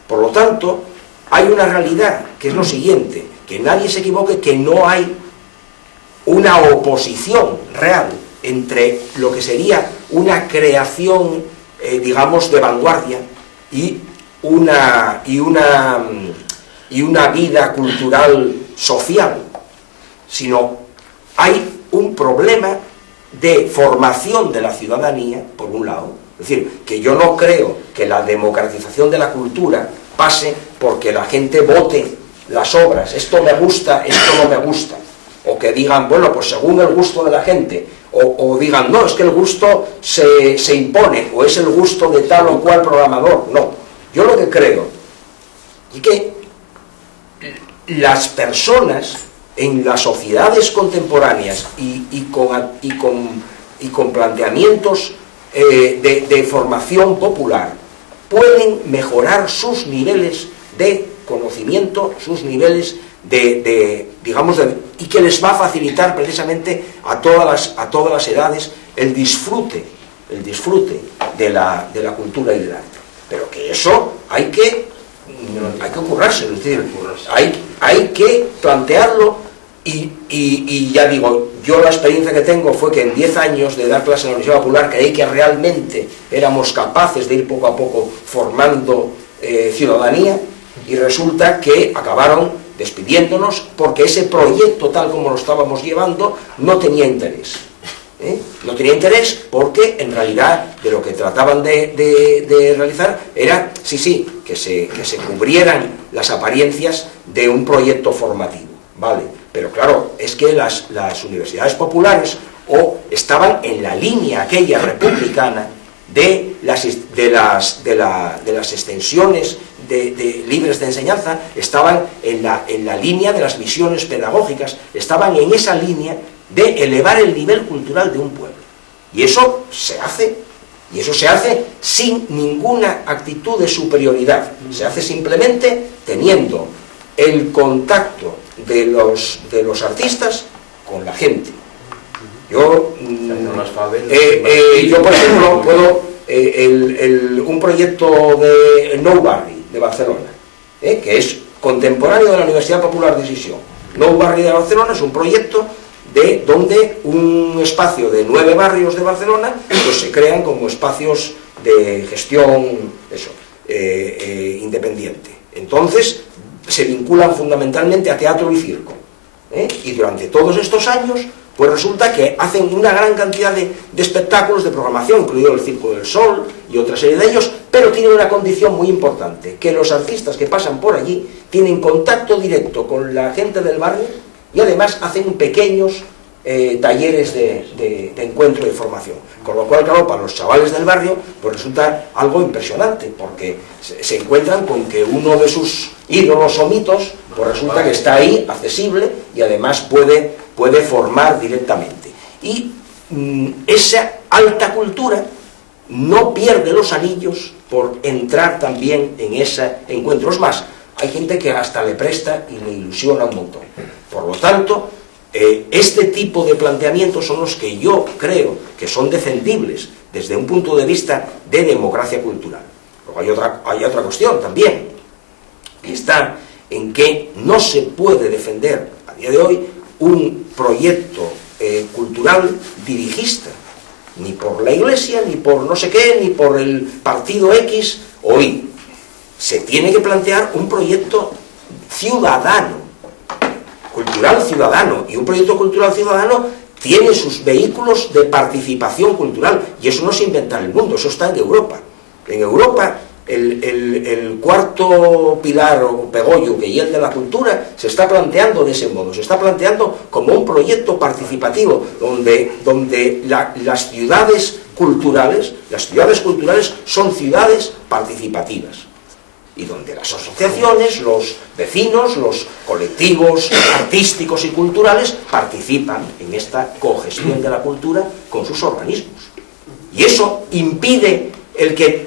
Por lo tanto, hay una realidad que es lo siguiente, que nadie se equivoque, que no hay una oposición real entre lo que sería una creación, digamos, de vanguardia y una vida cultural social, sino hay un problema de formación de la ciudadanía, por un lado. Es decir, que yo no creo que la democratización de la cultura pase porque la gente vote las obras, esto me gusta, esto no me gusta, o que digan, bueno, pues según el gusto de la gente, o digan, no, es que el gusto se impone, o es el gusto de tal o cual programador. No, yo lo que creo es que las personas en las sociedades contemporáneas y con planteamientos de formación popular pueden mejorar sus niveles de conocimiento, sus niveles y que les va a facilitar precisamente a todas las edades el disfrute de la cultura y del arte. Pero que eso hay que currarse, es decir, hay que plantearlo. Y ya digo, yo la experiencia que tengo fue que en 10 años de dar clase en la Universidad Popular creí que realmente éramos capaces de ir poco a poco formando ciudadanía, y resulta que acabaron despidiéndonos porque ese proyecto, tal como lo estábamos llevando, no tenía interés. No tenía interés porque en realidad de lo que trataban de realizar era, que se cubrieran las apariencias de un proyecto formativo, ¿vale? Pero claro, es que las universidades populares estaban en la línea aquella republicana de las extensiones libres de enseñanza, estaban en la línea de las misiones pedagógicas, estaban en esa línea de elevar el nivel cultural de un pueblo. Y eso se hace sin ninguna actitud de superioridad, se hace simplemente teniendo el contacto de los artistas con la gente. Yo, por ejemplo, puedo un proyecto de Nou Barri de Barcelona, que es contemporáneo de la Universidad Popular de Sisión. Nou Barri de Barcelona es un proyecto donde un espacio de 9 barrios de Barcelona pues se crean como espacios de gestión independiente. Entonces se vinculan fundamentalmente a teatro y circo, y durante todos estos años pues resulta que hacen una gran cantidad de espectáculos de programación, incluido el Circo del Sol y otra serie de ellos, pero tienen una condición muy importante, que los artistas que pasan por allí tienen contacto directo con la gente del barrio y además hacen pequeños talleres de encuentro y de formación. Con lo cual, claro, para los chavales del barrio pues resulta algo impresionante, porque se encuentran con que uno de sus ídolos o mitos pues resulta que está ahí, accesible, y además puede formar directamente. Y esa alta cultura no pierde los anillos por entrar también en ese encuentro. Es más, hay gente que hasta le presta y le ilusiona un montón. Por lo tanto, este tipo de planteamientos son los que yo creo que son defendibles desde un punto de vista de democracia cultural. Luego hay otra cuestión también, que está en que no se puede defender a día de hoy un proyecto cultural dirigista, ni por la Iglesia, ni por no sé qué, ni por el partido X o Y. Se tiene que plantear un proyecto ciudadano, cultural ciudadano, y un proyecto cultural ciudadano tiene sus vehículos de participación cultural, y eso no se inventa en el mundo, eso está en Europa. En Europa el cuarto pilar o pegollo, que es el de la cultura, se está planteando de ese modo, se está planteando como un proyecto participativo donde las ciudades culturales son ciudades participativas, y donde las asociaciones, los vecinos, los colectivos artísticos y culturales participan en esta cogestión de la cultura con sus organismos. Y eso impide el que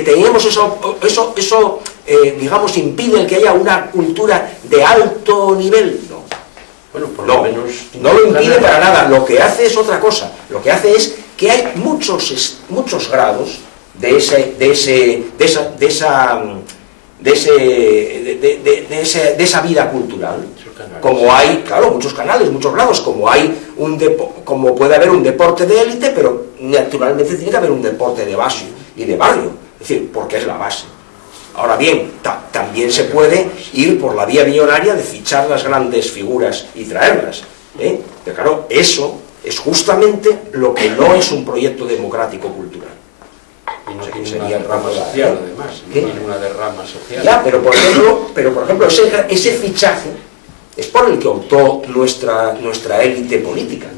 tengamos digamos, impide el que haya una cultura de alto nivel. No. Bueno, por lo menos no lo impide para nada. Lo que hace es otra cosa. Lo que hace es que hay muchos grados de esa vida cultural. Como hay, claro, muchos canales, muchos grados, como puede haber un deporte de élite, pero naturalmente tiene que haber un deporte de base y de barrio, es decir, porque es la base. Ahora bien, también se puede ir por la vía millonaria de fichar las grandes figuras y traerlas, pero claro, eso es justamente lo que no es un proyecto democrático cultural. Y no tiene una derrama social, además, no tiene una derrama social. Ya, pero por ejemplo, ese fichaje es por el que optó nuestra élite política.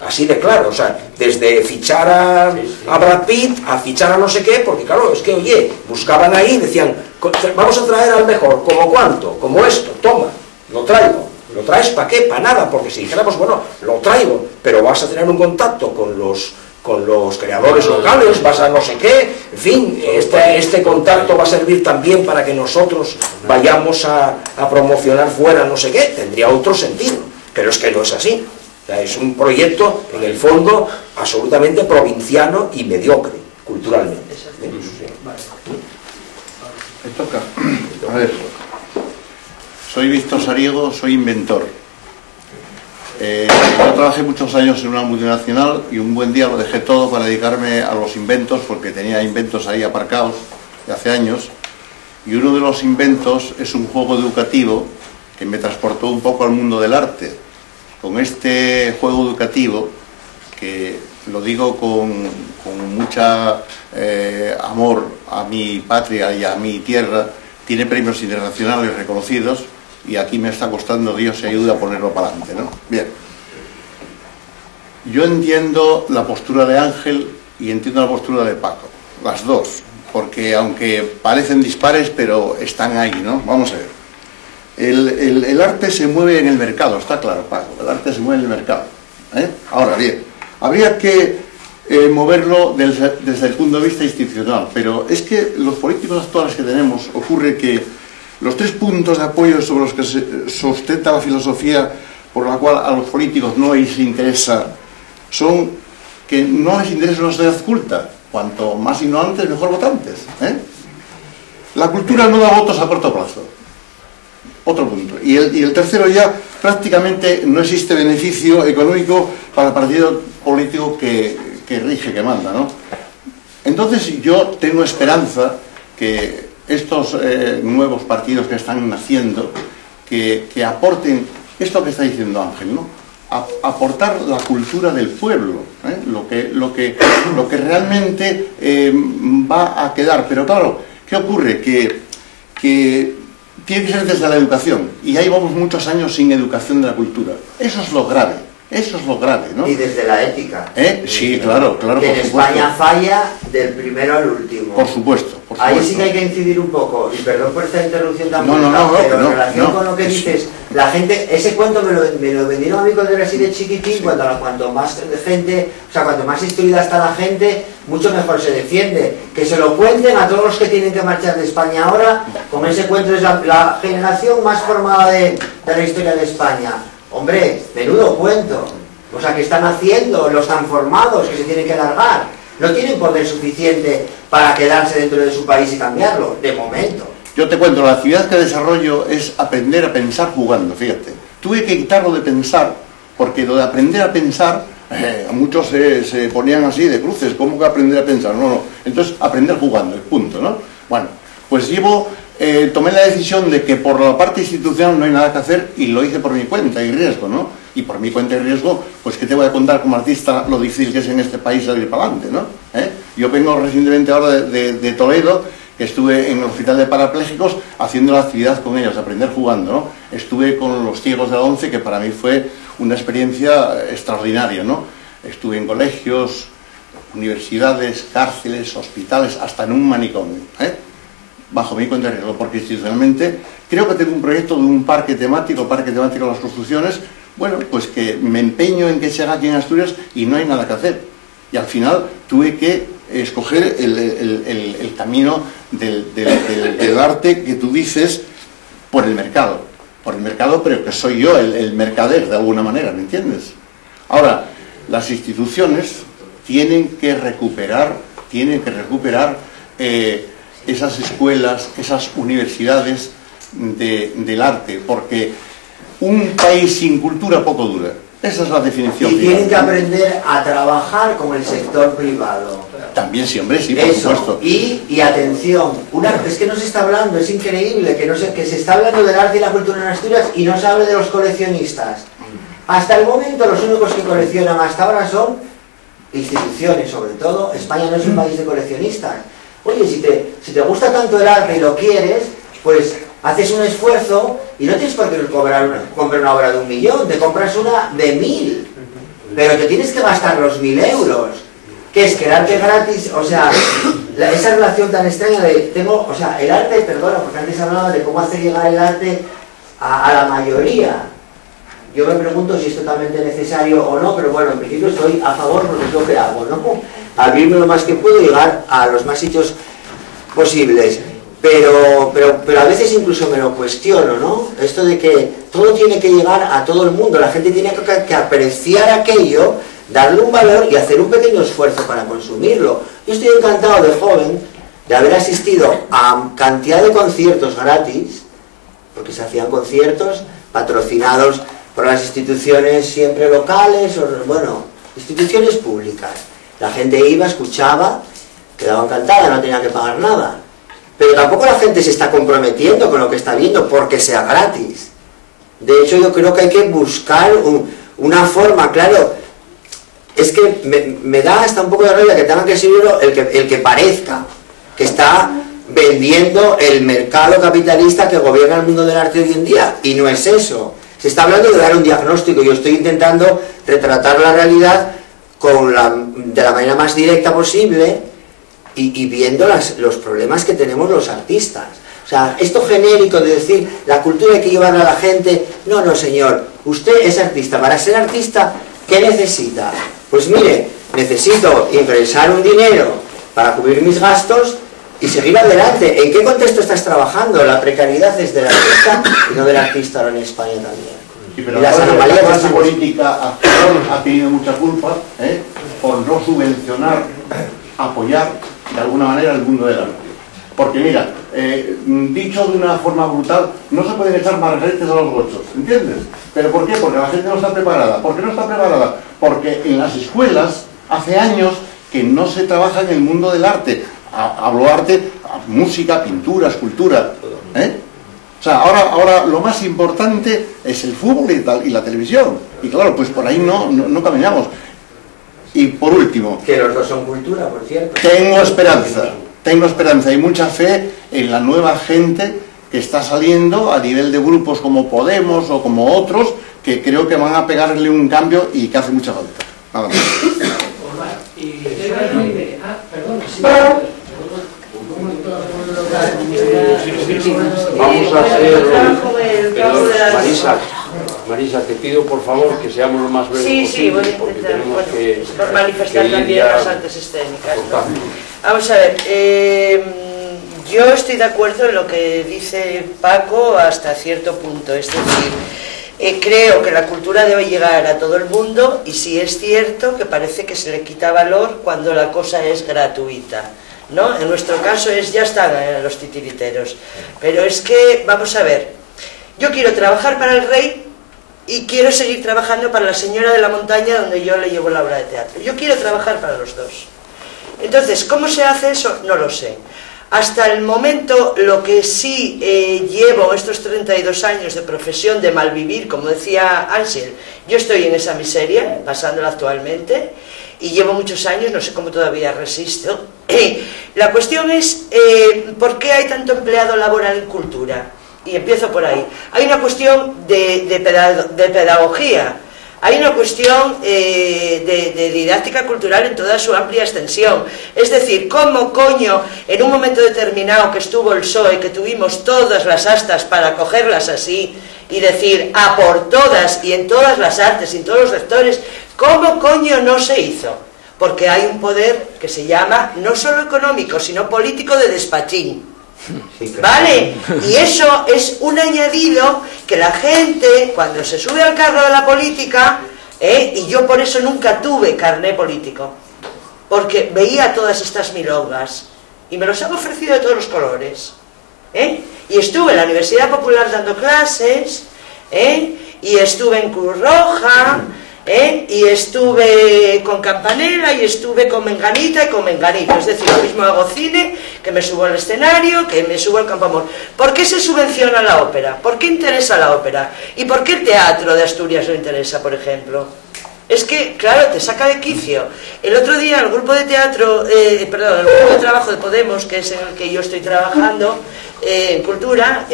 Así de claro, o sea, desde fichar a Brad Pitt a fichar a no sé qué, porque claro, es que, oye, buscaban ahí y decían, vamos a traer al mejor, ¿como cuánto? Como esto, toma, lo traigo. ¿Lo traes para qué? Para nada, porque si dijéramos, bueno, lo traigo, pero vas a tener un contacto con los creadores locales, vas a no sé qué, en fin, este contacto va a servir también para que nosotros vayamos a promocionar fuera no sé qué, tendría otro sentido, pero es que no es así. O sea, es un proyecto, en el fondo, absolutamente provinciano y mediocre, culturalmente. Me toca. A ver, soy Víctor Sariego, soy inventor. Yo trabajé muchos años en una multinacional y un buen día lo dejé todo para dedicarme a los inventos, porque tenía inventos ahí aparcados de hace años, y uno de los inventos es un juego educativo que me transportó un poco al mundo del arte. Con este juego educativo, que lo digo con mucha amor a mi patria y a mi tierra, tiene premios internacionales reconocidos, y aquí me está costando, Dios se ayude a ponerlo para adelante, ¿no? Bien. Yo entiendo la postura de Ángel y entiendo la postura de Paco, las dos, porque aunque parecen dispares, pero están ahí, ¿no? Vamos a ver. El arte se mueve en el mercado, está claro, Paco, el arte se mueve en el mercado. Ahora bien, habría que moverlo desde el punto de vista institucional, pero es que los políticos actuales que tenemos, ocurre que los 3 puntos de apoyo sobre los que se sustenta la filosofía por la cual a los políticos no les interesa son que no les interesa una sociedad culta. Cuanto más ignorantes, mejor votantes. La cultura no da votos a corto plazo. Otro punto. Y el tercero, ya prácticamente no existe beneficio económico para el partido político que rige, que manda, ¿no? Entonces yo tengo esperanza que estos nuevos partidos que están naciendo, que aporten esto que está diciendo Ángel, ¿no? Aportar la cultura del pueblo, lo que realmente va a quedar. Pero claro, ¿qué ocurre? Que tiene que ser desde la educación, y ahí vamos muchos años sin educación de la cultura. Eso es lo grave. Eso es lo grave, ¿no? Y desde la ética. Sí, claro, que en España falla del primero al último. Por supuesto. Ahí sí que hay que incidir un poco, y perdón por esta interrupción tan brusca, pero en relación con lo que dices, la gente, ese cuento me lo vendieron a mí cuando era así de chiquitín, cuanto más gente, o sea, cuanto más instruida está la gente, mucho mejor se defiende. Que se lo cuenten a todos los que tienen que marchar de España ahora, con ese cuento es la generación más formada de la historia de España. Hombre, menudo cuento. O sea, que están haciendo los tan formados que se tienen que largar. No tienen poder suficiente para quedarse dentro de su país y cambiarlo, de momento. Yo te cuento, la actividad que desarrollo es aprender a pensar jugando, fíjate. Tuve que quitarlo de pensar, porque lo de aprender a pensar, muchos se ponían así de cruces, ¿cómo que aprender a pensar? No. Entonces, aprender jugando, el punto, ¿no? Bueno, pues tomé la decisión de que por la parte institucional no hay nada que hacer, y lo hice por mi cuenta y riesgo, ¿no? Y por mi cuenta y riesgo, pues que te voy a contar como artista lo difícil que es en este país salir para adelante, ¿no? Yo vengo recientemente ahora de Toledo, que estuve en el hospital de parapléjicos haciendo la actividad con ellos, aprender jugando, ¿no? Estuve con los ciegos de la ONCE, que para mí fue una experiencia extraordinaria, ¿no? Estuve en colegios, universidades, cárceles, hospitales, hasta en un manicomio, bajo mi cuenta de riesgo, porque institucionalmente creo que tengo un proyecto de un parque temático de las construcciones, bueno, pues que me empeño en que se haga aquí en Asturias y no hay nada que hacer. Y al final tuve que escoger el camino del arte que tú dices por el mercado, pero que soy yo el mercader de alguna manera, ¿me entiendes? Ahora, las instituciones tienen que recuperar esas escuelas, esas universidades del arte, porque un país sin cultura poco dura. Esa es la definición. Y tienen que aprender a trabajar con el sector privado. También, sí, hombre, sí, por supuesto. Y atención, es que no se está hablando, es increíble, que se está hablando del arte y la cultura en Asturias y no se habla de los coleccionistas. Hasta el momento los únicos que coleccionan hasta ahora son instituciones, sobre todo. España no es un país de coleccionistas. Oye, si te gusta tanto el arte y lo quieres, pues haces un esfuerzo y no tienes por qué comprar una obra de 1 millón, te compras una de 1000, pero te tienes que gastar los 1000 euros, que es que el arte gratis, o sea, esa relación tan extraña de, el arte, perdona, porque antes hablaba de cómo hacer llegar el arte a la mayoría. Yo me pregunto si es totalmente necesario o no, pero bueno, en principio estoy a favor porque es lo que hago, ¿no? Abrirme lo más que puedo y llegar a los más sitios posibles. Pero a veces incluso me lo cuestiono, ¿no? Esto de que todo tiene que llegar a todo el mundo, la gente tiene que apreciar aquello, darle un valor y hacer un pequeño esfuerzo para consumirlo. Yo estoy encantado de joven de haber asistido a cantidad de conciertos gratis, porque se hacían conciertos patrocinados por las instituciones siempre locales, instituciones públicas. La gente iba, escuchaba, quedaba encantada, no tenía que pagar nada. Pero tampoco la gente se está comprometiendo con lo que está viendo porque sea gratis. De hecho, yo creo que hay que buscar una forma, claro. Es que me da hasta un poco de rabia que tengan que seguirlo el que parezca que está vendiendo el mercado capitalista que gobierna el mundo del arte hoy en día. Y no es eso. Se está hablando de dar un diagnóstico. Yo estoy intentando retratar la realidad de la manera más directa posible y viendo los problemas que tenemos los artistas. O sea, esto genérico de decir la cultura hay que llevarla a la gente, no señor, usted es artista. Para ser artista, ¿qué necesita? Pues mire, necesito ingresar un dinero para cubrir mis gastos y seguir adelante. ¿En qué contexto estás trabajando? La precariedad es del artista y no del artista ahora en España también. Sí, pero la clase política actual ha tenido mucha culpa por no subvencionar, apoyar de alguna manera el mundo del arte. Porque mira, dicho de una forma brutal, no se pueden echar margaritas a los gochos, ¿entiendes? ¿Pero por qué? Porque la gente no está preparada. ¿Por qué no está preparada? Porque en las escuelas hace años que no se trabaja en el mundo del arte. Hablo arte, música, pintura, escultura. O sea, ahora lo más importante es el fútbol y la televisión. Y claro, pues por ahí no caminamos. Y por último... Que los dos son cultura, por cierto. Tengo esperanza y mucha fe en la nueva gente que está saliendo a nivel de grupos como Podemos o como otros, que creo que van a pegarle un cambio y que hace mucha falta. Nada más. Vamos a hacer... Marisa, te pido por favor que seamos lo más breves posible, voy a intentar, por manifestar también las artes escénicas, ¿no? Vamos a ver, yo estoy de acuerdo en lo que dice Paco hasta cierto punto, es decir, creo que la cultura debe llegar a todo el mundo y sí es cierto que parece que se le quita valor cuando la cosa es gratuita, ¿no? En nuestro caso ya están los titiriteros, pero es que, vamos a ver, yo quiero trabajar para el rey y quiero seguir trabajando para la señora de la montaña donde yo le llevo la obra de teatro. Yo quiero trabajar para los dos. Entonces, ¿cómo se hace eso? No lo sé. Hasta el momento, lo que sí llevo estos 32 años de profesión de malvivir, como decía Ansel, yo estoy en esa miseria, pasándola actualmente, y llevo muchos años, no sé cómo todavía resisto. La cuestión es, ¿por qué hay tanto empleado laboral en cultura? Y empiezo por ahí. Hay una cuestión de pedagogía, hay una cuestión de didáctica cultural en toda su amplia extensión. Es decir, ¿cómo coño en un momento determinado que estuvo el PSOE, que tuvimos todas las astas para cogerlas así y decir a por todas y en todas las artes y en todos los sectores, cómo coño no se hizo? porque hay un poder que se llama no solo económico, sino político de despachín. ¿Vale? Y eso es un añadido que la gente, cuando se sube al carro de la política, y yo por eso nunca tuve carné político, porque veía todas estas milongas, y me los han ofrecido de todos los colores, y estuve en la Universidad Popular dando clases, y estuve en Cruz Roja, y estuve con Campanella, y estuve con Menganita y con Menganito. Es decir, lo mismo hago cine, que me subo al escenario, que me subo al Campo Amor. ¿Por qué se subvenciona la ópera? ¿Por qué interesa la ópera? ¿Y por qué el teatro de Asturias no interesa, por ejemplo? Es que, claro, te saca de quicio. El otro día el grupo de teatro, el grupo de trabajo de Podemos, que es en el que yo estoy trabajando, en Cultura,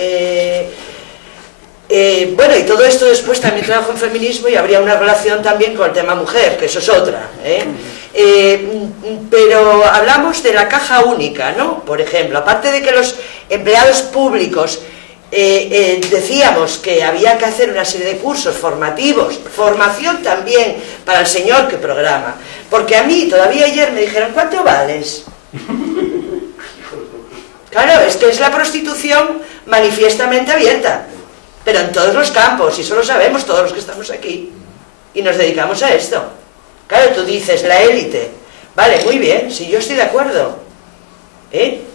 bueno, y todo esto después también trabajo en feminismo y habría una relación también con el tema mujer, que eso es otra, pero hablamos de la caja única, ¿no? Por ejemplo, aparte de que los empleados públicos decíamos que había que hacer una serie de cursos formativos, formación también para el señor que programa, porque a mí todavía ayer me dijeron, ¿cuánto vales? Claro, es que es la prostitución manifiestamente abierta, pero en todos los campos, y eso lo sabemos todos los que estamos aquí, y nos dedicamos a esto. Claro, tú dices, la élite, vale, muy bien, si yo estoy de acuerdo,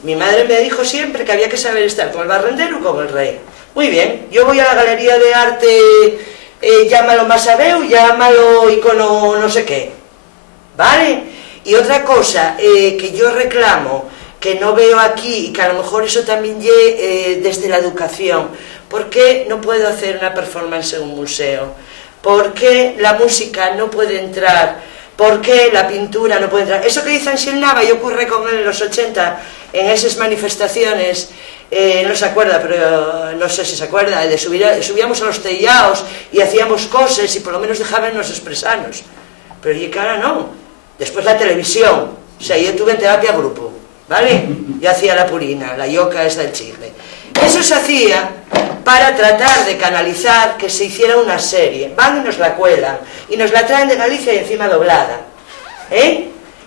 mi madre me dijo siempre que había que saber estar con el barrendero o con el rey. Muy bien, yo voy a la galería de arte, llámalo Masabeu, llámalo icono no sé qué, ¿vale? Y otra cosa que yo reclamo, que no veo aquí, y que a lo mejor eso también llegue desde la educación. ¿Por qué no puedo hacer una performance en un museo? ¿Por qué la música no puede entrar? ¿Por qué la pintura no puede entrar? Eso que dice Anxel Nava y ocurre con él en los 80, en esas manifestaciones, no se acuerda, pero no sé si se acuerda, de subíamos a los tellaos y hacíamos cosas y por lo menos dejábamos expresarnos. Pero y que ahora no. Después la televisión, o sea, yo tuve en terapia grupo, ¿vale? Yo hacía la purina, la yoca es del chisme. Eso se hacía para tratar de canalizar que se hiciera una serie. Van y nos la cuelan, y nos la traen de Galicia y encima doblada.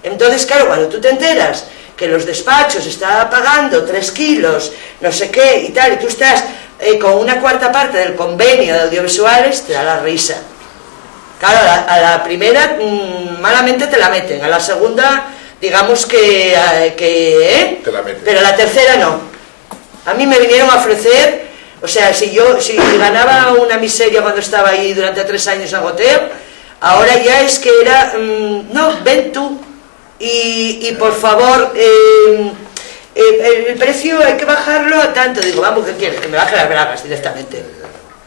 Entonces, claro, cuando tú te enteras que los despachos están pagando 3 kilos, no sé qué, y tal, y tú estás con una cuarta parte del convenio de audiovisuales, te da la risa. Claro, a la primera malamente te la meten, a la segunda, digamos que te la meten. Pero a la tercera no. A mí me vinieron a ofrecer, o sea, si ganaba una miseria cuando estaba ahí durante 3 años a goteo, ahora ya es que era, no, ven tú, y por favor, el precio hay que bajarlo a tanto. Digo, vamos, ¿qué quieres? Que me baje las bragas directamente.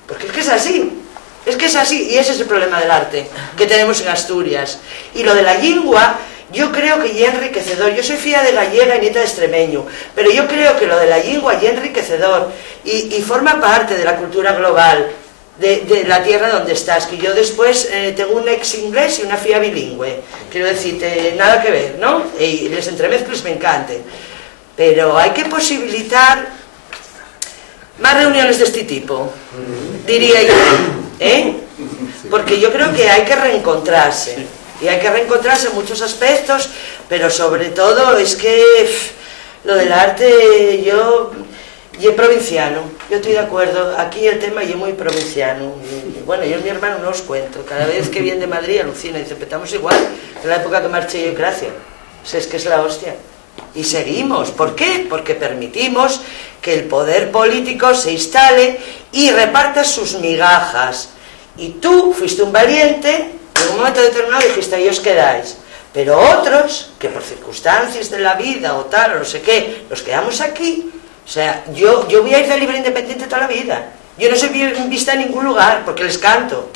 Porque es que es así. Es que es así, y ese es el problema del arte que tenemos en Asturias. Y lo de la lingua, yo creo que ya es enriquecedor. Yo soy filla de gallega y nieta de extremeño, pero yo creo que lo de la lingua ya es enriquecedor y forma parte de la cultura global de la tierra donde estás. Que yo después tengo un ex inglés y una filla bilingüe, quiero decirte, nada que ver, ¿no? Y les entremezclos me encanten, pero hay que posibilitar más reuniones de este tipo, diría yo, porque yo creo que hay que reencontrarse, y hay que reencontrarse en muchos aspectos, pero sobre todo es que lo del arte, yo es provinciano, yo estoy de acuerdo, aquí el tema es muy provinciano, y bueno, yo y mi hermano no os cuento, cada vez que viene de Madrid alucina, dice, petamos igual, en la época que marché yo y Gracia, o sea, es que es la hostia. Y seguimos, ¿por qué? Porque permitimos que el poder político se instale y reparta sus migajas. Y tú fuiste un valiente, en un momento determinado dijiste, ahí os quedáis. Pero otros, que por circunstancias de la vida o tal, o no sé qué, nos quedamos aquí. O sea, yo voy a ir de libre independiente toda la vida. Yo no soy vista en ningún lugar, porque les canto.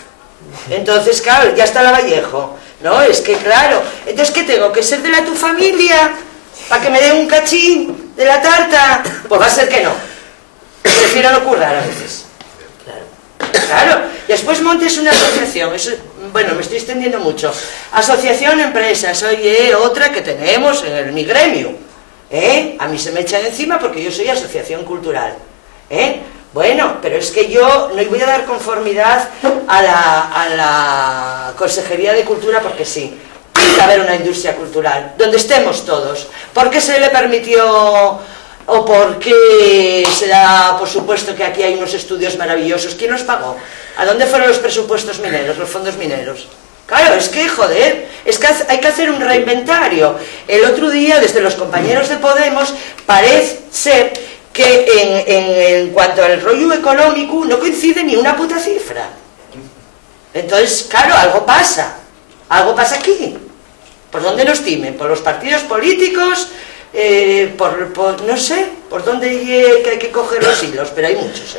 Entonces, claro, ya está la Vallejo. No, es que claro, entonces, ¿qué tengo? ¿Que ser de tu familia? ¿Para que me den un cachín de la tarta? Pues va a ser que no. Prefiero no currar a veces. Claro. Después montes una asociación. Eso, bueno, me estoy extendiendo mucho. Asociación Empresas. Oye, otra que tenemos en mi gremio. A mí se me echan encima porque yo soy asociación cultural. Bueno, pero es que yo no voy a dar conformidad a la Consejería de Cultura porque sí. Tiene que haber una industria cultural, donde estemos todos. ¿Por qué se le permitió o por qué se da por supuesto que aquí hay unos estudios maravillosos? ¿Quién los pagó? ¿A dónde fueron los presupuestos mineros, los fondos mineros? Claro, es que, joder, es que hay que hacer un reinventario. El otro día, desde los compañeros de Podemos, parece ser que en cuanto al rollo económico no coincide ni una puta cifra. Entonces, claro, algo pasa aquí. ¿Por dónde nos timen? ¿Por los partidos políticos? No sé, por dónde hay que coger los hilos, pero hay muchos,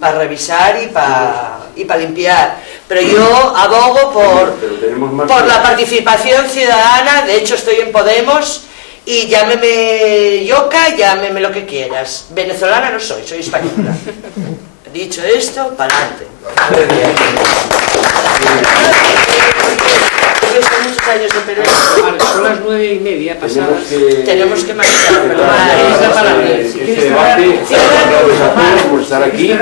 para revisar y para limpiar. Pero yo abogo por la participación ciudadana. De hecho, estoy en Podemos y llámeme yoca, llámeme lo que quieras. Venezolana no soy española. Dicho esto, para adelante. Son muchos años de periodismo. Son las 9:30 pasadas. Tenemos que marchar. Este debate, gracias a todos por estar aquí.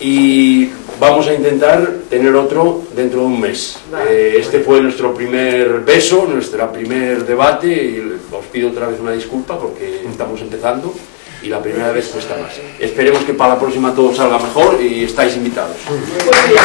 Y vamos a intentar tener otro dentro de un mes. Este fue nuestro primer beso, nuestro primer debate. Y os pido otra vez una disculpa porque estamos empezando. Y la primera vez cuesta más. Esperemos que para la próxima todo salga mejor y estáis invitados. Muy bien.